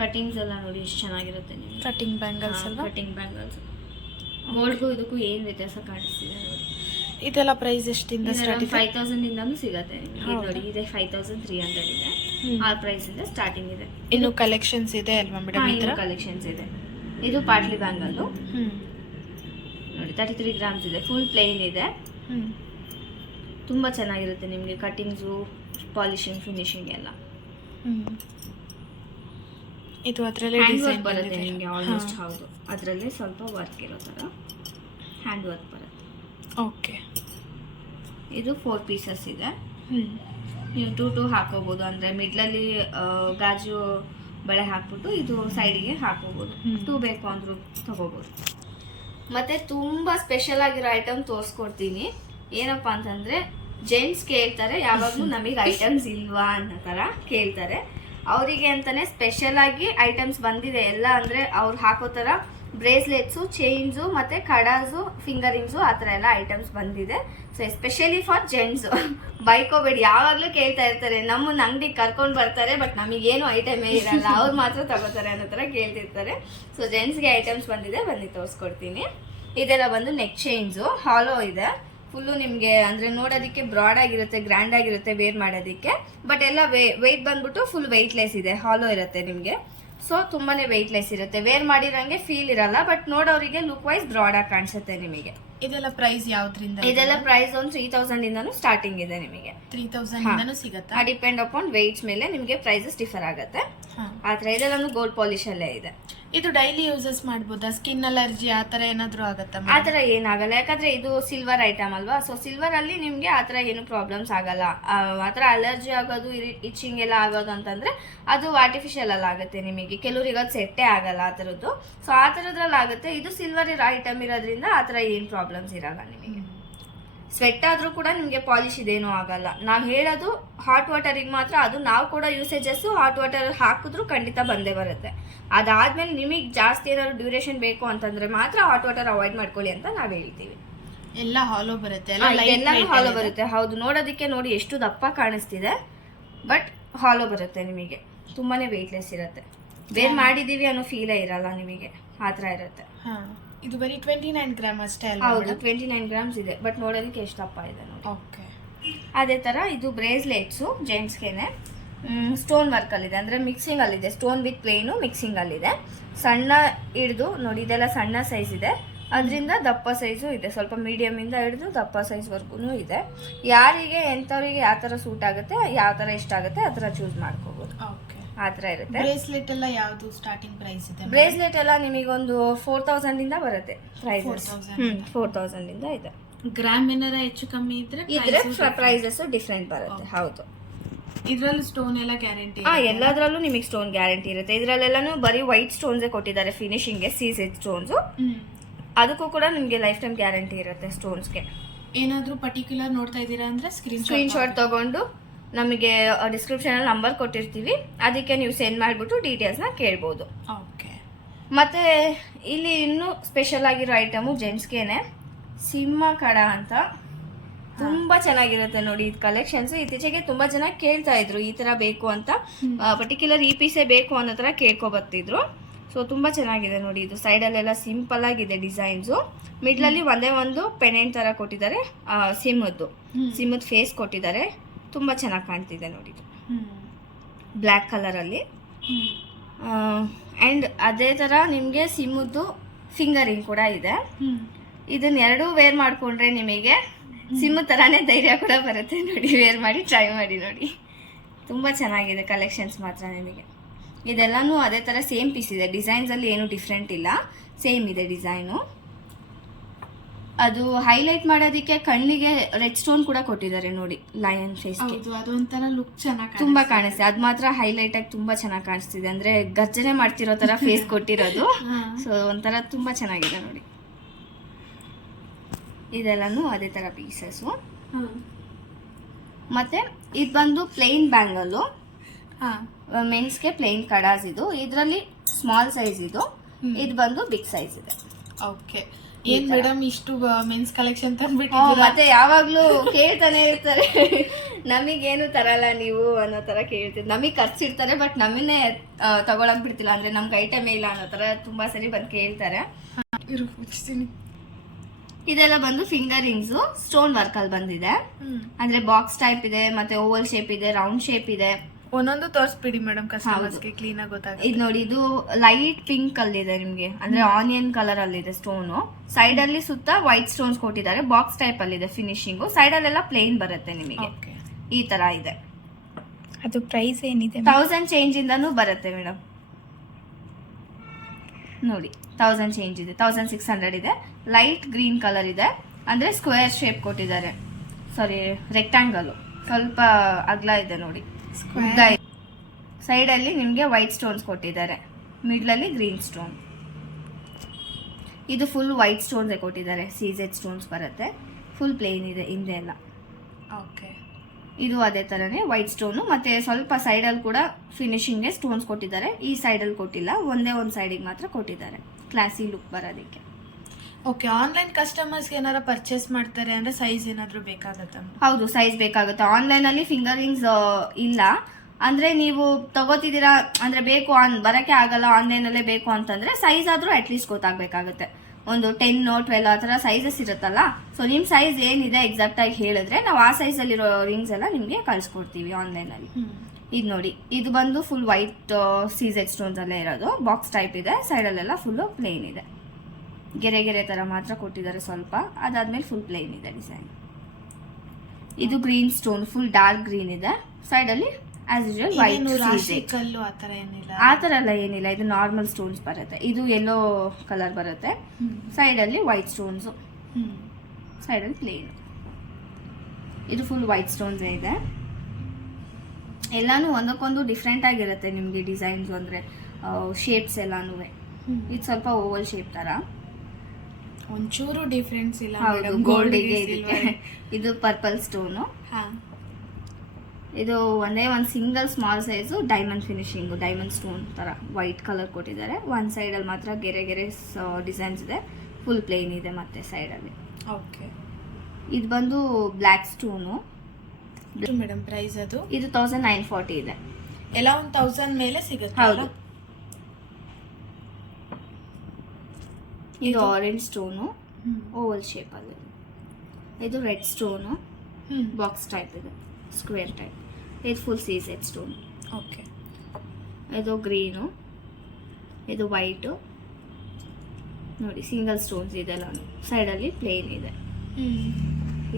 ಕಟಿಂಗ್ಸ್ ಎಲ್ಲ ನೋಡಿ ಎಷ್ಟು ಚೆನ್ನಾಗಿರುತ್ತೆ ನಿಮಗೆ. ಕಟಿಂಗ್ ಬ್ಯಾಂಗಲ್ಸ್ ಅಲ್ಲ? Cutting bangles. ಗೋಲ್ಡ್ಗೂ ಇದಕ್ಕೂ ಏನು ವ್ಯತ್ಯಾಸ ಕಾಣಿಸ್ತಿದೆ ನೋಡಿ. ಇದೆಲ್ಲ ಪ್ರೈಸ್ ಎಷ್ಟಿಂದ ಸ್ಟಾರ್ಟ್ ಇದೆ? 5000 ಇಂದನೂ ಸಿಗುತ್ತೆ ನಿಮಗೆ. ನೋಡಿ ಇದೆ 5300 ಇದೆ. ಆ ಪ್ರೈಸ್ ಇಂದ ಸ್ಟಾರ್ಟಿಂಗ್ ಇದೆ. ಇನ್ನು ಕಲೆಕ್ಷನ್ಸ್ ಇದೆ ಅಲ್ವಾ ಮೇಡಮ್? ಈ ತರ ಕಲೆಕ್ಷನ್ಸ್ ಇದೆ. ಇದು ಪಾಟ್ಲಿ ಬ್ಯಾಂಗಲ್ಲು ನೋಡಿ 33 ಗ್ರಾಮ್ಸ್ ಇದೆ. ಫುಲ್ ಪ್ಲೇನ್ ಇದೆ. ತುಂಬ ಚೆನ್ನಾಗಿರುತ್ತೆ ನಿಮಗೆ ಕಟಿಂಗ್ಸು, ಪಾಲಿಶಿಂಗ್, ಫಿನಿಶಿಂಗ್ ಎಲ್ಲ. ಇದು ಅದರಲ್ಲೇ ಹ್ಯಾಂಡ್ ಡಿಸೈನ್ ವರ್ಕ್ ಬರುತ್ತೆ ನಿಮಗೆ ಆಲ್ಮೋಸ್ಟ್. ಹೌದು, ಅದರಲ್ಲೇ ಸ್ವಲ್ಪ ವರ್ಕ್ ಇರೋ ಥರ ಹ್ಯಾಂಡ್ ವರ್ಕ್ ಬರುತ್ತೆ. ಓಕೆ. ಇದು 4 ಪೀಸಸ್ ಇದೆ. ನೀವು 2 ಹಾಕೋಬಹುದು. ಅಂದರೆ ಮಿಡ್ಲಲ್ಲಿ ಗಾಜು ಬಳೆ ಹಾಕ್ಬಿಟ್ಟು ಇದು ಸೈಡಿಗೆ ಹಾಕೋಬಹುದು. 2 ಬೇಕು ಅಂದ್ರೂ ತಗೋಬಹುದು. ಮತ್ತೆ ತುಂಬ ಸ್ಪೆಷಲ್ ಆಗಿರೋ ಐಟಮ್ ತೋರಿಸ್ಕೊಡ್ತೀನಿ. ಏನಪ್ಪ ಅಂತಂದರೆ ಜೆಂಟ್ಸ್ ಕೇಳ್ತಾರೆ ಯಾವಾಗಲೂ ನಮಗೆ ಐಟಮ್ಸ್ ಇಲ್ವಾ ಅನ್ನೋ ಥರ ಕೇಳ್ತಾರೆ. ಅವರಿಗೆ ಅಂತಲೇ ಸ್ಪೆಷಲ್ ಆಗಿ ಐಟಮ್ಸ್ ಬಂದಿದೆ ಎಲ್ಲ. ಅಂದರೆ ಅವ್ರು ಹಾಕೋ ಥರ ಬ್ರೇಸ್ಲೆಟ್ಸು, ಚೈನ್ಸು ಮತ್ತು ಕಡಾಸು, ಫಿಂಗರಿಂಗ್ಸು ಆ ಥರ ಎಲ್ಲ ಐಟಮ್ಸ್ ಬಂದಿದೆ. So especially for gents. ಬೈಕೋಬೇಡಿ, ಯಾವಾಗಲೂ ಕೇಳ್ತಾ ಇರ್ತಾರೆ. ನಮ್ಮನ್ನ ಅಂಗಡಿಗೆ ಕರ್ಕೊಂಡು ಬರ್ತಾರೆ, ಬಟ್ ನಮಗೇನು ಐಟಮೇ ಇರಲ್ಲ, ಅವ್ರು ಮಾತ್ರ ತಗೋತಾರೆ ಅನ್ನೋ ಥರ ಕೇಳ್ತಿರ್ತಾರೆ. ಸೊ ಜೆಂಟ್ಸ್ಗೆ ಐಟಮ್ಸ್ ಬಂದಿದೆ, ಬನ್ನಿ ತೋರಿಸ್ಕೊಡ್ತೀನಿ. ಇದೆಲ್ಲ ಬಂದು ನೆಕ್ ಚೈನ್ಸು, ಹಾಲೋ ಇದೆ. ಫುಲ್ಲು ನಿಮಗೆ ಅಂದರೆ ನೋಡೋದಕ್ಕೆ ಬ್ರಾಡ್ ಆಗಿರುತ್ತೆ, ಗ್ರ್ಯಾಂಡ್ ಆಗಿರುತ್ತೆ ವೇರ್ ಮಾಡೋದಕ್ಕೆ. ಬಟ್ ಎಲ್ಲ ವೆಯ್ಟ್ ಬಂದ್ಬಿಟ್ಟು ಫುಲ್ ವೆಯ್ಟ್ಲೆಸ್ ಇದೆ, ಹಾಲೋ ಇರುತ್ತೆ ನಿಮಗೆ. ಸೊ ತುಂಬಾ ವೆಯ್ಟ್ಲೆಸ್ ಇರುತ್ತೆ, ವೇರ್ ಮಾಡಿರೋಂಗೆ ಫೀಲ್ ಇರಲ್ಲ, ಬಟ್ ನೋಡೋರಿಗೆ ಲುಕ್ ವೈಸ್ ಬ್ರಾಡ್ ಆಗಿ ಕಾಣಿಸುತ್ತೆ ನಿಮಗೆ. ಇದೆಲ್ಲ ಪ್ರೈಸ್ ಯಾವ್ದ್ರಿಂದ? ಇದೆಲ್ಲ ಪ್ರೈಸ್ ಒಂದು 3000 ಇಂದನೂ ಸ್ಟಾರ್ಟಿಂಗ್ ಇದೆ ನಿಮಗೆ. 3000 ಇಂದನೂ ಸಿಗುತ್ತೆ. ಡಿಪೆಂಡ್ ಅಪಾನ್ ವೆಯ್ಟ್ಸ್ ಮೇಲೆ ನಿಮಗೆ ಪ್ರೈಸಸ್ ಡಿಫರ್ ಆಗುತ್ತೆ. ಆ ಥರ ಇದೆಲ್ಲ ಗೋಲ್ಡ್ ಪಾಲಿಶ್ ಅಲ್ಲೇ ಇದೆ. ಇದು ಡೈಲಿ ಯೂಸಸ್ ಮಾಡ್ಬೋದಾ? ಸ್ಕಿನ್ ಅಲರ್ಜಿ ಆ ಥರ ಏನಾದರೂ ಆಗುತ್ತಾ? ಆ ಥರ ಏನಾಗಲ್ಲ, ಯಾಕಂದ್ರೆ ಇದು ಸಿಲ್ವರ್ ಐಟಮ್ ಅಲ್ವಾ. ಸೊ ಸಿಲ್ವರ್ ಅಲ್ಲಿ ನಿಮಗೆ ಆ ಥರ ಏನು ಪ್ರಾಬ್ಲಮ್ಸ್ ಆಗಲ್ಲ. ಆ ಥರ ಅಲರ್ಜಿ ಆಗೋದು, ಇಚಿಂಗ್ ಎಲ್ಲ ಆಗೋದು ಅಂತಂದ್ರೆ ಅದು ಆರ್ಟಿಫಿಷಿಯಲ್ ಅಲ್ಲಿ ಆಗುತ್ತೆ ನಿಮಗೆ. ಕೆಲವ್ರಿಗೆ ಅದು ಸೆಟ್ಟೇ ಆಗಲ್ಲ ಆ ಥರದ್ದು. ಸೊ ಆ ಥರದ್ರಲ್ಲಿ ಆಗುತ್ತೆ. ಇದು ಸಿಲ್ವರ್ ಐಟಮ್ ಇರೋದ್ರಿಂದ ಆ ಥರ ಏನು ಪ್ರಾಬ್ಲಮ್ಸ್ ಇರಲ್ಲ ನಿಮಗೆ. ಸ್ವೆಟ್ ಆದರೂ ಕೂಡ ನಿಮಗೆ ಪಾಲಿಶ್ ಇದೇನೂ ಆಗಲ್ಲ. ನಾವು ಹೇಳೋದು ಹಾಟ್ ವಾಟರಿಗೆ ಮಾತ್ರ. ಅದು ನಾವು ಕೂಡ ಯೂಸೇಜಸ್ಸು ಹಾಟ್ ವಾಟರ್ ಹಾಕಿದ್ರೂ ಖಂಡಿತ ಬಂದೇ ಬರುತ್ತೆ. ಅದಾದ್ಮೇಲೆ ನಿಮಗೆ ಜಾಸ್ತಿ ಏನಾದ್ರು ಡ್ಯೂರೇಷನ್ ಬೇಕು ಅಂತಂದ್ರೆ ಮಾತ್ರ ಹಾಟ್ ವಾಟರ್ ಅವಾಯ್ಡ್ ಮಾಡ್ಕೊಳ್ಳಿ ಅಂತ ನಾವು ಹೇಳ್ತೀವಿ. ಎಲ್ಲ ಹಾಲೋ ಬರುತ್ತೆ, ಎಲ್ಲ ಹಾಲೋ ಬರುತ್ತೆ. ಹೌದು, ನೋಡೋದಕ್ಕೆ ನೋಡಿ ಎಷ್ಟು ದಪ್ಪ ಕಾಣಿಸ್ತಿದೆ, ಬಟ್ ಹಾಲೋ ಬರುತ್ತೆ ನಿಮಗೆ. ತುಂಬಾನೇ ವೆಯ್ಟ್ಲೆಸ್ ಇರುತ್ತೆ, ಬೇರೆ ಮಾಡಿದೀವಿ ಅನ್ನೋ ಫೀಲೇ ಇರಲ್ಲ ನಿಮಗೆ. ಆ ಥರ ಇರುತ್ತೆ. ಇದು ಬರೀ 29 ಗ್ರಾಮ್ ಅಷ್ಟೇ ಅಲ್ಲ? ಹೌದು, 29 ಗ್ರಾಮ್ಸ್ ಇದೆ, ಬಟ್ ನೋಡೋದಕ್ಕೆ ಎಷ್ಟು ದಪ್ಪ ಇದೆ ನೋಡಿ. ಓಕೆ. ಅದೇ ಥರ ಇದು ಬ್ರೇಸ್ಲೆಟ್ಸು ಜೆಂಟ್ಸ್ಗೆನೆ ಸ್ಟೋನ್ ವರ್ಕಲ್ಲಿದೆ, ಅಂದರೆ ಮಿಕ್ಸಿಂಗಲ್ಲಿದೆ. ಸ್ಟೋನ್ ವಿತ್ ಪ್ಲೇನು ಮಿಕ್ಸಿಂಗಲ್ಲಿದೆ. ಸಣ್ಣ ಹಿಡಿದು ನೋಡಿ, ಇದೆಲ್ಲ ಸಣ್ಣ ಸೈಜ್ ಇದೆ, ಅದರಿಂದ ದಪ್ಪ ಸೈಜು ಇದೆ. ಸ್ವಲ್ಪ ಮೀಡಿಯಮಿಂದ ಹಿಡಿದು ದಪ್ಪ ಸೈಜ್ವರೆಗೂ ಇದೆ. ಯಾರಿಗೆ ಎಂಥವ್ರಿಗೆ ಯಾವ ಥರ ಸೂಟ್ ಆಗುತ್ತೆ, ಯಾವ ಥರ ಇಷ್ಟ ಆಗುತ್ತೆ ಆ ಥರ ಚೂಸ್ ಮಾಡ್ಕೋಬೋದು. ಓಕೆ. ಆ ಥರ ಇರುತ್ತೆ. ಬ್ರೇಸ್ಲೆಟ್ ಎಲ್ಲ ಯಾವುದು ಸ್ಟಾರ್ಟಿಂಗ್ ಪ್ರೈಸ್ ಇದೆ? ಬ್ರೇಸ್ಲೆಟ್ ಎಲ್ಲ ನಿಮಗೊಂದು 4000 ಇಂದ ಬರುತ್ತೆ ಪ್ರೈಸಸ್. 4000 ಇಂದ ಇದೆ. ಗ್ರಾಮ್ ಏನಾರ ಹೆಚ್ಚು ಕಮ್ಮಿ ಇದ್ರೆ ಪ್ರೈಸಸ್ ಡಿಫ್ರೆಂಟ್ ಬರುತ್ತೆ. ಹೌದು. ಇದ್ರಲ್ಲೂ ಸ್ಟೋನ್ ಎಲ್ಲ ಗ್ಯಾರಂಟಿ? ಎಲ್ಲದರಲ್ಲೂ ನಿಮಗೆ ಸ್ಟೋನ್ ಗ್ಯಾರಂಟಿ ಇರುತ್ತೆ. ಇದರಲ್ಲೆಲ್ಲಾನು ಬರೀ ವೈಟ್ ಸ್ಟೋನ್ಸೇ ಕೊಟ್ಟಿದ್ದಾರೆ ಫಿನಿಶಿಂಗ್ಗೆ, ಸೀಸೆಡ್ ಸ್ಟೋನ್ಸು. ಅದಕ್ಕೂ ಕೂಡ ನಿಮಗೆ ಲೈಫ್ ಟೈಮ್ ಗ್ಯಾರಂಟಿ ಇರುತ್ತೆ ಸ್ಟೋನ್ಸ್ಗೆ. ಏನಾದರೂ ಪರ್ಟಿಕ್ಯುಲರ್ ನೋಡ್ತಾ ಇದ್ದೀರಾ ಅಂದರೆ ಸ್ಕ್ರೀನ್ಶಾಟ್ ತಗೊಂಡು ನಮಗೆ ಡಿಸ್ಕ್ರಿಪ್ಷನಲ್ಲಿ ನಂಬರ್ ಕೊಟ್ಟಿರ್ತೀವಿ, ಅದಕ್ಕೆ ನೀವು ಸೆಂಡ್ ಮಾಡಿಬಿಟ್ಟು ಡೀಟೇಲ್ಸ್ನ ಕೇಳ್ಬೋದು. ಓಕೆ. ಮತ್ತು ಇಲ್ಲಿ ಇನ್ನೂ ಸ್ಪೆಷಲ್ ಆಗಿರೋ ಐಟಮು ಜೆಂಟ್ಸ್ಗೇನೆ ಸಿಂಹ ಕಡ ಅಂತ. ತುಂಬ ಚೆನ್ನಾಗಿರುತ್ತೆ ನೋಡಿ ಇದು ಕಲೆಕ್ಷನ್ಸ್. ಇತ್ತೀಚೆಗೆ ತುಂಬ ಜನ ಕೇಳ್ತಾ ಇದ್ರು ಈ ಥರ ಬೇಕು ಅಂತ, ಪರ್ಟಿಕ್ಯುಲರ್ ಈ ಪೀಸೇ ಬೇಕು ಅನ್ನೋ ಥರ ಕೇಳ್ಕೊಬರ್ತಿದ್ರು. ಸೊ ತುಂಬ ಚೆನ್ನಾಗಿದೆ ನೋಡಿ. ಇದು ಸೈಡಲ್ಲೆಲ್ಲ ಸಿಂಪಲ್ ಆಗಿದೆ ಡಿಸೈನ್ಸು. ಮಿಡ್ಲಲ್ಲಿ ಒಂದೇ ಒಂದು ಪೆನೆಂಟ್ ಥರ ಕೊಟ್ಟಿದ್ದಾರೆ, ಸಿಂಹದ ಫೇಸ್ ಕೊಟ್ಟಿದ್ದಾರೆ. ತುಂಬ ಚೆನ್ನಾಗಿ ಕಾಣ್ತಿದೆ ನೋಡಿ ಇದು ಬ್ಲ್ಯಾಕ್ ಕಲರಲ್ಲಿ. ಆ್ಯಂಡ್ ಅದೇ ಥರ ನಿಮಗೆ ಸಿಂಹದ್ದು ಫಿಂಗರಿಂಗ್ ಕೂಡ ಇದೆ. ಇದನ್ನೆರಡೂ ವೇರ್ ಮಾಡಿಕೊಂಡ್ರೆ ನಿಮಗೆ ಸಿಂಹ ಥರನೇ ಧೈರ್ಯ ಕೂಡ ಬರುತ್ತೆ ನೋಡಿ. ವೇರ್ ಮಾಡಿ ಟ್ರೈ ಮಾಡಿ ನೋಡಿ, ತುಂಬ ಚೆನ್ನಾಗಿದೆ ಕಲೆಕ್ಷನ್ಸ್ ಮಾತ್ರ ನಿಮಗೆ. ಇದೆಲ್ಲನೂ ಅದೇ ಥರ ಸೇಮ್ ಪೀಸ್ ಇದೆ, ಡಿಸೈನ್ಸಲ್ಲಿ ಏನು ಡಿಫ್ರೆಂಟ್ ಇಲ್ಲ, ಸೇಮ್ ಇದೆ ಡಿಸೈನು. ಅದು ಹೈಲೈಟ್ ಮಾಡೋದಕ್ಕೆ ಕಣ್ಣಿಗೆ ರೆಡ್ ಸ್ಟೋನ್ ಕೂಡ ಕೊಟ್ಟಿದ್ದಾರೆ ನೋಡಿ, ಲಯನ್ ಫೇಸ್ಗೆ. ಅದೊಂಥರ ಲುಕ್ ಚೆನ್ನಾಗಿ ತುಂಬಾ ಕಾಣಿಸ್ತಿದೆ. ಅದು ಮಾತ್ರ ಹೈಲೈಟ್ ಆಗಿ ತುಂಬಾ ಚೆನ್ನಾಗಿ ಕಾಣಿಸ್ತಿದೆ, ಅಂದ್ರೆ ಗರ್ಜನೆ ಮಾಡ್ತಿರೋ ತರ ಫೇಸ್ ಕೊಟ್ಟಿರೋದು. ಸೊ ಒಂಥರ ತುಂಬಾ ಚೆನ್ನಾಗಿದೆ ನೋಡಿ. ಇದೆಲ್ಲನೂ ಅದೇ ಥರ ಪೀಸಸ್ಸು. ಹಾಂ ಮತ್ತು ಇದು ಬಂದು ಪ್ಲೇನ್ ಬ್ಯಾಂಗಲ್ಲು, ಹಾಂ ಮೆನ್ಸ್ಗೆ ಪ್ಲೇನ್ ಕಡಾಸ್. ಇದರಲ್ಲಿ ಸ್ಮಾಲ್ ಸೈಜ್ ಇದು ಬಂದು ಬಿಗ್ ಸೈಜ್ ಇದೆ. ಓಕೆ. ಏನ್ ಮೇಡಮ್ ಇಷ್ಟು ಮೆನ್ಸ್ ಕಲೆಕ್ಷನ್ ಹ್ಮ್, ತಂದ್ಬಿಟ್ಟಿದ್ದೀರಾ? ಮತ್ತೆ ಯಾವಾಗ್ಲೂ ಕೇಳ್ತಾನೆ ಇರ್ತಾರೆ ನಮಗೇನು ತರಲ್ಲ ನೀವು ಅನ್ನೋ ತರ ಕೇಳ್ತೀವಿ. ನಮಗ್ ಖರ್ಚಿರ್ತಾರೆ ಬಟ್ ನಮ್ಮನ್ನೇ ತಗೊಳಕ್ ಬಿಡ್ತಿಲ್ಲ, ಅಂದ್ರೆ ನಮ್ಗೆ ಐಟಮೇ ಇಲ್ಲ ಅನ್ನೋ ತರ ತುಂಬಾ ಸರಿ ಬಂದು ಕೇಳ್ತಾರೆ. ಇದೆಲ್ಲ ಬಂದು ಫಿಂಗರ್ ರಿಂಗ್ಸ್ ಸ್ಟೋನ್ ವರ್ಕ್ ಅಲ್ಲಿ ಬಂದಿದೆ. ಅಂದ್ರೆ ಬಾಕ್ಸ್ ಟೈಪ್ ಇದೆ, ಮತ್ತೆ ಓವಲ್ ಶೇಪ್ ಇದೆ, ರೌಂಡ್ ಶೇಪ್ ಇದೆ. ಒಂದೊಂದು ತೋರಿಸ್ಬಿಡಿ ಮೇಡಮ್, ಕಸ್ಟಮರ್ಸ್ಗೆ ಕ್ಲೀನ್ ಆಗಿ ಗೊತ್ತಾಗುತ್ತೆ. ಇದು ನೋಡಿ, ಇದು ಲೈಟ್ ಪಿಂಕ್ ಅಲ್ಲಿ ಇದೆ ನಿಮ್ಗೆ, ಅಂದ್ರೆ ಆನಿಯನ್ ಕಲರ್ ಅಲ್ಲಿ ಇದೆ ಸ್ಟೋನ್. ಸೈಡ್ ಅಲ್ಲಿ ಸುತ್ತ ವೈಟ್ ಸ್ಟೋನ್ಸ್ ಕೊಟ್ಟಿದ್ದಾರೆ. ಬಾಕ್ಸ್ ಟೈಪ್ ಅಲ್ಲಿ ಇದೆ ಫಿನಿಶಿಂಗ್. ಸೈಡ್ ಅಲ್ಲೆಲ್ಲ ಪ್ಲೇನ್ ಬರುತ್ತೆ ನಿಮಗೆ. ಈ ತರ ಇದೆ. ಅದು ಪ್ರೈಸ್ ಏನಿದೆ? 1000 ಚೇಂಜ್ ಇಂದಾನು ಬರುತ್ತೆ ಮೇಡಮ್. ನೋಡಿ 1000 ಚೇಂಜ್ ಇದೆ, 1600 ಇದೆ. ಲೈಟ್ ಗ್ರೀನ್ ಕಲರ್ ಇದೆ, ಅಂದ್ರೆ ಸ್ಕ್ವೇರ್ ಶೇಪ್ ಕೊಟ್ಟಿದ್ದಾರೆ. ಸಾರಿ, ರೆಕ್ಟಾಂಗಲ್, ಸ್ವಲ್ಪ ಅಗಲ ಇದೆ ನೋಡಿ. ಸೈಡ್ ಅಲ್ಲಿ ನಿಮ್ಗೆ ವೈಟ್ ಸ್ಟೋನ್ಸ್ ಕೊಟ್ಟಿದ್ದಾರೆ, ಮಿಡ್ಲ್ ಅಲ್ಲಿ ಗ್ರೀನ್ ಸ್ಟೋನ್. ಇದು ಫುಲ್ ವೈಟ್ ಸ್ಟೋನ್ಸ್ ಕೊಟ್ಟಿದ್ದಾರೆ, ಸೀಸೆಡ್ ಸ್ಟೋನ್ಸ್ ಬರುತ್ತೆ. ಫುಲ್ ಪ್ಲೇನ್ ಇದೆ ಹಿಂದೆ ಎಲ್ಲ. ಓಕೆ. ಇದು ಅದೇ ತರನೇ ವೈಟ್ ಸ್ಟೋನು, ಮತ್ತೆ ಸ್ವಲ್ಪ ಸೈಡ್ ಅಲ್ಲಿ ಕೂಡ ಫಿನಿಶಿಂಗ್ ಸ್ಟೋನ್ಸ್ ಕೊಟ್ಟಿದ್ದಾರೆ. ಈ ಸೈಡ್ ಅಲ್ಲಿ ಕೊಟ್ಟಿಲ್ಲ, ಒಂದೇ ಒಂದು ಸೈಡಿಗೆ ಮಾತ್ರ ಕೊಟ್ಟಿದ್ದಾರೆ, ಕ್ಲಾಸಿ ಲುಕ್ ಬರೋದಕ್ಕೆ. ಓಕೆ. ಆನ್ಲೈನ್ ಕಸ್ಟಮರ್ಸ್ ಏನಾರ ಪರ್ಚೇಸ್ ಮಾಡ್ತಾರೆ ಅಂದ್ರೆ ಸೈಜ್ ಏನಾದ್ರು ಬೇಕಾಗತ್ತಾ? ಹೌದು, ಸೈಜ್ ಬೇಕಾಗುತ್ತೆ. ಆನ್ಲೈನ್ ಅಲ್ಲಿ ಫಿಂಗರ್ ರಿಂಗ್ಸ್ ಇಲ್ಲ ಅಂದ್ರೆ ನೀವು ತಗೋತಿದ್ದೀರಾ ಅಂದ್ರೆ ಬೇಕು ಬರಕ್ಕೆ ಆಗಲ್ಲ, ಆನ್ಲೈನ್ ಅಲ್ಲೇ ಬೇಕು ಅಂತಂದ್ರೆ ಸೈಜ್ ಆದ್ರೂ ಅಟ್ಲೀಸ್ಟ್ ಗೊತ್ತಾಗಬೇಕಾಗುತ್ತೆ. ಒಂದು 10, 12 ಆ ಥರ ಸೈಜಸ್ ಇರುತ್ತಲ್ಲ. ಸೊ ನಿಮ್ಮ ಸೈಜ್ ಏನಿದೆ ಎಕ್ಸಾಕ್ಟ್ ಆಗಿ ಹೇಳಿದ್ರೆ ನಾವು ಆ ಸೈಜ್ ಅಲ್ಲಿರೋ ರಿಂಗ್ಸ್ ಎಲ್ಲ ನಿಮಗೆ ಕಳಿಸ್ಕೊಡ್ತೀವಿ ಆನ್ಲೈನ್ ಅಲ್ಲಿ. ಇದು ನೋಡಿ, ಇದು ಬಂದು ಫುಲ್ ವೈಟ್ ಸೀಸೆಡ್ ಸ್ಟೋನ್ಸ್ ಅಲ್ಲೇ ಇರೋದು. ಬಾಕ್ಸ್ ಟೈಪ್ ಇದೆ, ಸೈಡ್ ಅಲ್ಲೆಲ್ಲ ಫುಲ್ ಪ್ಲೇನ್ ಇದೆ. ಗೆರೆ ಗೆರೆ ತರ ಮಾತ್ರ ಕೊಟ್ಟಿದ್ದಾರೆ ಸ್ವಲ್ಪ, ಅದಾದ್ಮೇಲೆ ಫುಲ್ ಪ್ಲೇನ್ ಇದೆ ಡಿಸೈನ್. ಇದು green stone, full dark green ಇದೆ. ಸೈಡ್ ಅಲ್ಲಿ ಆಸ್ ಯೂಶುವಲ್ ವೈಟ್ ಕಲ್ಲು ಆ ತರ ಏನಿಲ್ಲ? ಆ ತರ ಎಲ್ಲ ಏನಿಲ್ಲ, ಇದು ನಾರ್ಮಲ್ ಸ್ಟೋನ್ಸ್ ಬರುತ್ತೆ. ಇದು ಯೆಲ್ಲೋ ಕಲರ್ ಬರುತ್ತೆ. ಸೈಡ್ ಅಲ್ಲಿ ವೈಟ್ ಸ್ಟೋನ್ಸ್, ಸೈಡ್ ಅಲ್ಲಿ ಪ್ಲೇನ್. ಇದು ಫುಲ್ ವೈಟ್ ಸ್ಟೋನ್ಸ್ ಇದೆ. ಎಲ್ಲಾನು ಒಂದಕ್ಕೊಂದು ಡಿಫ್ರೆಂಟ್ ಆಗಿರುತ್ತೆ ನಿಮ್ಗೆ ಡಿಸೈನ್ಸ್, ಅಂದ್ರೆ ಶೇಪ್ಸ್ ಎಲ್ಲಾನು. ಇದು ಸ್ವಲ್ಪ ಓವಲ್ ಶೇಪ್ ತರ, ಒಂಚೂರು ಡಿಫ್ರೆನ್ಸ್ ಇಲ್ಲ. ಹೌದು, ಗೋಲ್ಡಿಗೆ ಇದಕ್ಕೆ. ಇದು ಪರ್ಪಲ್ ಸ್ಟೋನು. ಇದು ಒಂದೇ ಒಂದು single small size diamond finishing, diamond stone ತರ ವೈಟ್ ಕಲರ್ ಕೊಟ್ಟಿದ್ದಾರೆ. ಒಂದ್ ಸೈಡ್ ಅಲ್ಲಿ ಮಾತ್ರ ಗೆರೆ ಗೆರೆ ಡಿಸೈನ್ಸ್ ಇದೆ, ಫುಲ್ ಪ್ಲೇನ್ ಇದೆ ಮತ್ತೆ ಸೈಡ್ ಅಲ್ಲಿ. ಓಕೆ. ಇದು ಬಂದು ಬ್ಲ್ಯಾಕ್ ಸ್ಟೋನು ಮೇಡಮ್. ಪ್ರೈಸ್ ಅದು? ಇದು 1940 ಇದೆ. ಎಲ್ಲ 1000 ಮೇಲೆ ಸಿಗುತ್ತೆ? ಹೌದು. ಇದು ಆರೆಂಜ್ ಸ್ಟೋನು, ಓವಲ್ ಶೇಪ್ ಅಲ್ಲಿ. ಇದು ರೆಡ್ ಸ್ಟೋನು, ಬಾಕ್ಸ್ ಟೈಪ್ ಇದೆ, ಸ್ಕ್ವೇರ್ ಟೈಪ್. ಇದು ಫುಲ್ ಸೀಸೆಡ್ ಸ್ಟೋನ್. ಓಕೆ. ಇದು ಗ್ರೀನು, ಇದು ವೈಟು. ನೋಡಿ ಸಿಂಗಲ್ ಸ್ಟೋನ್ಸ್ ಇದೆಲ್ಲ, ಸೈಡಲ್ಲಿ ಪ್ಲೇನ್ ಇದೆ.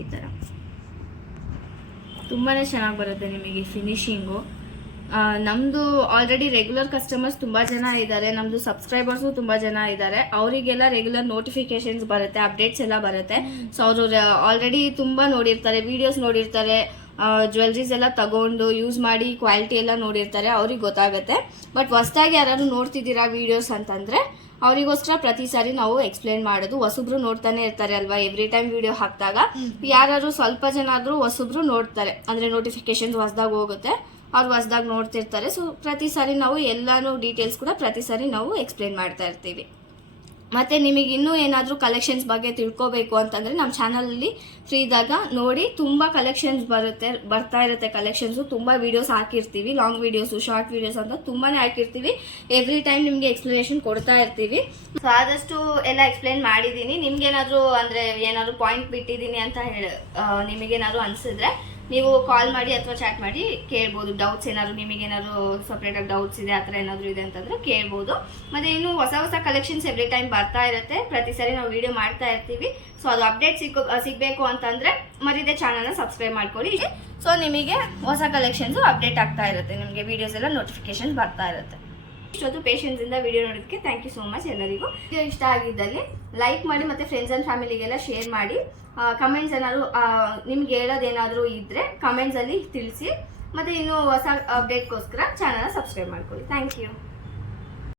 ಈ ಥರ ತುಂಬಾ ಚೆನ್ನಾಗಿ ಬರುತ್ತೆ ನಿಮಗೆ ಫಿನಿಶಿಂಗು. ನಮ್ಮದು ಆಲ್ರೆಡಿ ರೆಗ್ಯುಲರ್ ಕಸ್ಟಮರ್ಸ್ ತುಂಬ ಜನ ಇದ್ದಾರೆ, ನಮ್ಮದು ಸಬ್ಸ್ಕ್ರೈಬರ್ಸು ತುಂಬ ಜನ ಇದ್ದಾರೆ. ಅವರಿಗೆಲ್ಲ ರೆಗ್ಯುಲರ್ ನೋಟಿಫಿಕೇಶನ್ಸ್ ಬರುತ್ತೆ, ಅಪ್ಡೇಟ್ಸ್ ಎಲ್ಲ ಬರುತ್ತೆ. ಸೊ ಅವರು ಆಲ್ರೆಡಿ ತುಂಬ ನೋಡಿರ್ತಾರೆ, ವಿಡಿಯೋಸ್ ನೋಡಿರ್ತಾರೆ, ಜ್ಯುವೆಲ್ರೀಸ್ ಎಲ್ಲ ತಗೊಂಡು ಯೂಸ್ ಮಾಡಿ ಕ್ವಾಲಿಟಿ ಎಲ್ಲ ನೋಡಿರ್ತಾರೆ, ಅವ್ರಿಗೆ ಗೊತ್ತಾಗುತ್ತೆ. ಬಟ್ ಹೊಸ್ದಾಗಿ ಯಾರು ನೋಡ್ತಿದ್ದೀರಾ ವಿಡಿಯೋಸ್ ಅಂತಂದರೆ ಅವರಿಗೋಸ್ಕರ ಪ್ರತಿ ಸಾರಿ ನಾವು ಎಕ್ಸ್ಪ್ಲೇನ್ ಮಾಡೋದು. ಹೊಸಬ್ರು ನೋಡ್ತಾನೆ ಇರ್ತಾರೆ ಅಲ್ವಾ, ಎವ್ರಿ ಟೈಮ್ ವಿಡಿಯೋ ಹಾಕಿದಾಗ ಯಾರು ಸ್ವಲ್ಪ ಜನ ಆದರೂ ಹೊಸಬ್ರು ನೋಡ್ತಾರೆ, ಅಂದರೆ ನೋಟಿಫಿಕೇಶನ್ಸ್ ಹೊಸ್ದಾಗಿ ಹೋಗುತ್ತೆ, ಅವ್ರು ಹೊಸ್ದಾಗಿ ನೋಡ್ತಿರ್ತಾರೆ. ಸೊ ಪ್ರತಿ ಸಾರಿ ನಾವು ಎಲ್ಲಾನು ಡೀಟೇಲ್ಸ್ ಕೂಡ ಪ್ರತಿ ಸಾರಿ ನಾವು ಎಕ್ಸ್ಪ್ಲೇನ್ ಮಾಡ್ತಾ ಇರ್ತೀವಿ. ಮತ್ತು ನಿಮಗೆ ಇನ್ನೂ ಏನಾದರೂ ಕಲೆಕ್ಷನ್ಸ್ ಬಗ್ಗೆ ತಿಳ್ಕೊಬೇಕು ಅಂತಂದರೆ ನಮ್ಮ ಚಾನಲಲ್ಲಿ ಫ್ರೀ ಇದ್ದಾಗ ನೋಡಿ, ತುಂಬ ಕಲೆಕ್ಷನ್ಸ್ ಬರ್ತಾ ಇರುತ್ತೆ ಕಲೆಕ್ಷನ್ಸು. ತುಂಬ ವೀಡಿಯೋಸ್ ಹಾಕಿರ್ತೀವಿ, ಲಾಂಗ್ ವೀಡಿಯೋಸು, ಶಾರ್ಟ್ ವೀಡಿಯೋಸ್ ಅಂತ ತುಂಬಾ ಹಾಕಿರ್ತೀವಿ. ಎವ್ರಿ ಟೈಮ್ ನಿಮಗೆ ಎಕ್ಸ್ಪ್ಲನೇಷನ್ ಕೊಡ್ತಾ ಇರ್ತೀವಿ. ಸೊ ಆದಷ್ಟು ಎಲ್ಲ ಎಕ್ಸ್ಪ್ಲೇನ್ ಮಾಡಿದ್ದೀನಿ. ನಿಮ್ಗೇನಾದರೂ ಅಂದರೆ ಏನಾದರೂ ಪಾಯಿಂಟ್ ಬಿಟ್ಟಿದ್ದೀನಿ ಅಂತ ನಿಮಗೇನಾದರೂ ಅನಿಸಿದ್ರೆ ನೀವು ಕಾಲ್ ಮಾಡಿ ಅಥವಾ ಚಾಟ್ ಮಾಡಿ ಕೇಳ್ಬೋದು. ಡೌಟ್ಸ್ ಏನಾದ್ರು ನಿಮಗೇನಾದ್ರು ಸಪ್ರೇಟಾಗಿ ಡೌಟ್ಸ್ ಇದೆ ಆ ಥರ ಏನಾದರೂ ಇದೆ ಅಂತಂದರೆ ಕೇಳ್ಬೋದು. ಮತ್ತು ಇನ್ನು ಹೊಸ ಹೊಸ ಕಲೆಕ್ಷನ್ಸ್ ಎವ್ರಿ ಟೈಮ್ ಬರ್ತಾ ಇರುತ್ತೆ, ಪ್ರತಿ ಸಾರಿ ನಾವು ವಿಡಿಯೋ ಮಾಡ್ತಾ ಇರ್ತೀವಿ. ಸೊ ಅದು ಅಪ್ಡೇಟ್ ಸಿಗಬೇಕು ಅಂತಂದರೆ ಮರಿದೇ ಚಾನಲ್ನ ಸಬ್ಸ್ಕ್ರೈಬ್ ಮಾಡ್ಕೊಳ್ಳಿ. ಸೊ ನಿಮಗೆ ಹೊಸ ಕಲೆಕ್ಷನ್ಸು ಅಪ್ಡೇಟ್ ಆಗ್ತಾ ಇರುತ್ತೆ, ನಿಮಗೆ ವೀಡಿಯೋಸ್ ಎಲ್ಲ ನೋಟಿಫಿಕೇಶನ್ ಬರ್ತಾ ಇರುತ್ತೆ. ಇಷ್ಟೊತ್ತು ಪೇಷನ್ಸಿಂದ ವಿಡಿಯೋ ನೋಡೋದಕ್ಕೆ ಥ್ಯಾಂಕ್ ಯು ಸೋ ಮಚ್ ಎಲ್ಲರಿಗೂ. ವಿಡಿಯೋ ಇಷ್ಟ ಆಗಿದ್ದಲ್ಲಿ ಲೈಕ್ ಮಾಡಿ, ಮತ್ತು ಫ್ರೆಂಡ್ಸ್ ಆ್ಯಂಡ್ ಫ್ಯಾಮಿಲಿಗೆಲ್ಲ ಶೇರ್ ಮಾಡಿ. ಕಮೆಂಟ್ಸ್ ಏನಾದ್ರು ನಿಮ್ಗೆ ಹೇಳೋದೇನಾದರೂ ಇದ್ದರೆ ಕಮೆಂಟ್ಸಲ್ಲಿ ತಿಳಿಸಿ. ಮತ್ತು ಇನ್ನೂ ಹೊಸ ಅಪ್ಡೇಟ್ಗೋಸ್ಕರ ಚಾನಲ್ನ ಸಬ್ಸ್ಕ್ರೈಬ್ ಮಾಡ್ಕೊಳ್ಳಿ. Thank you.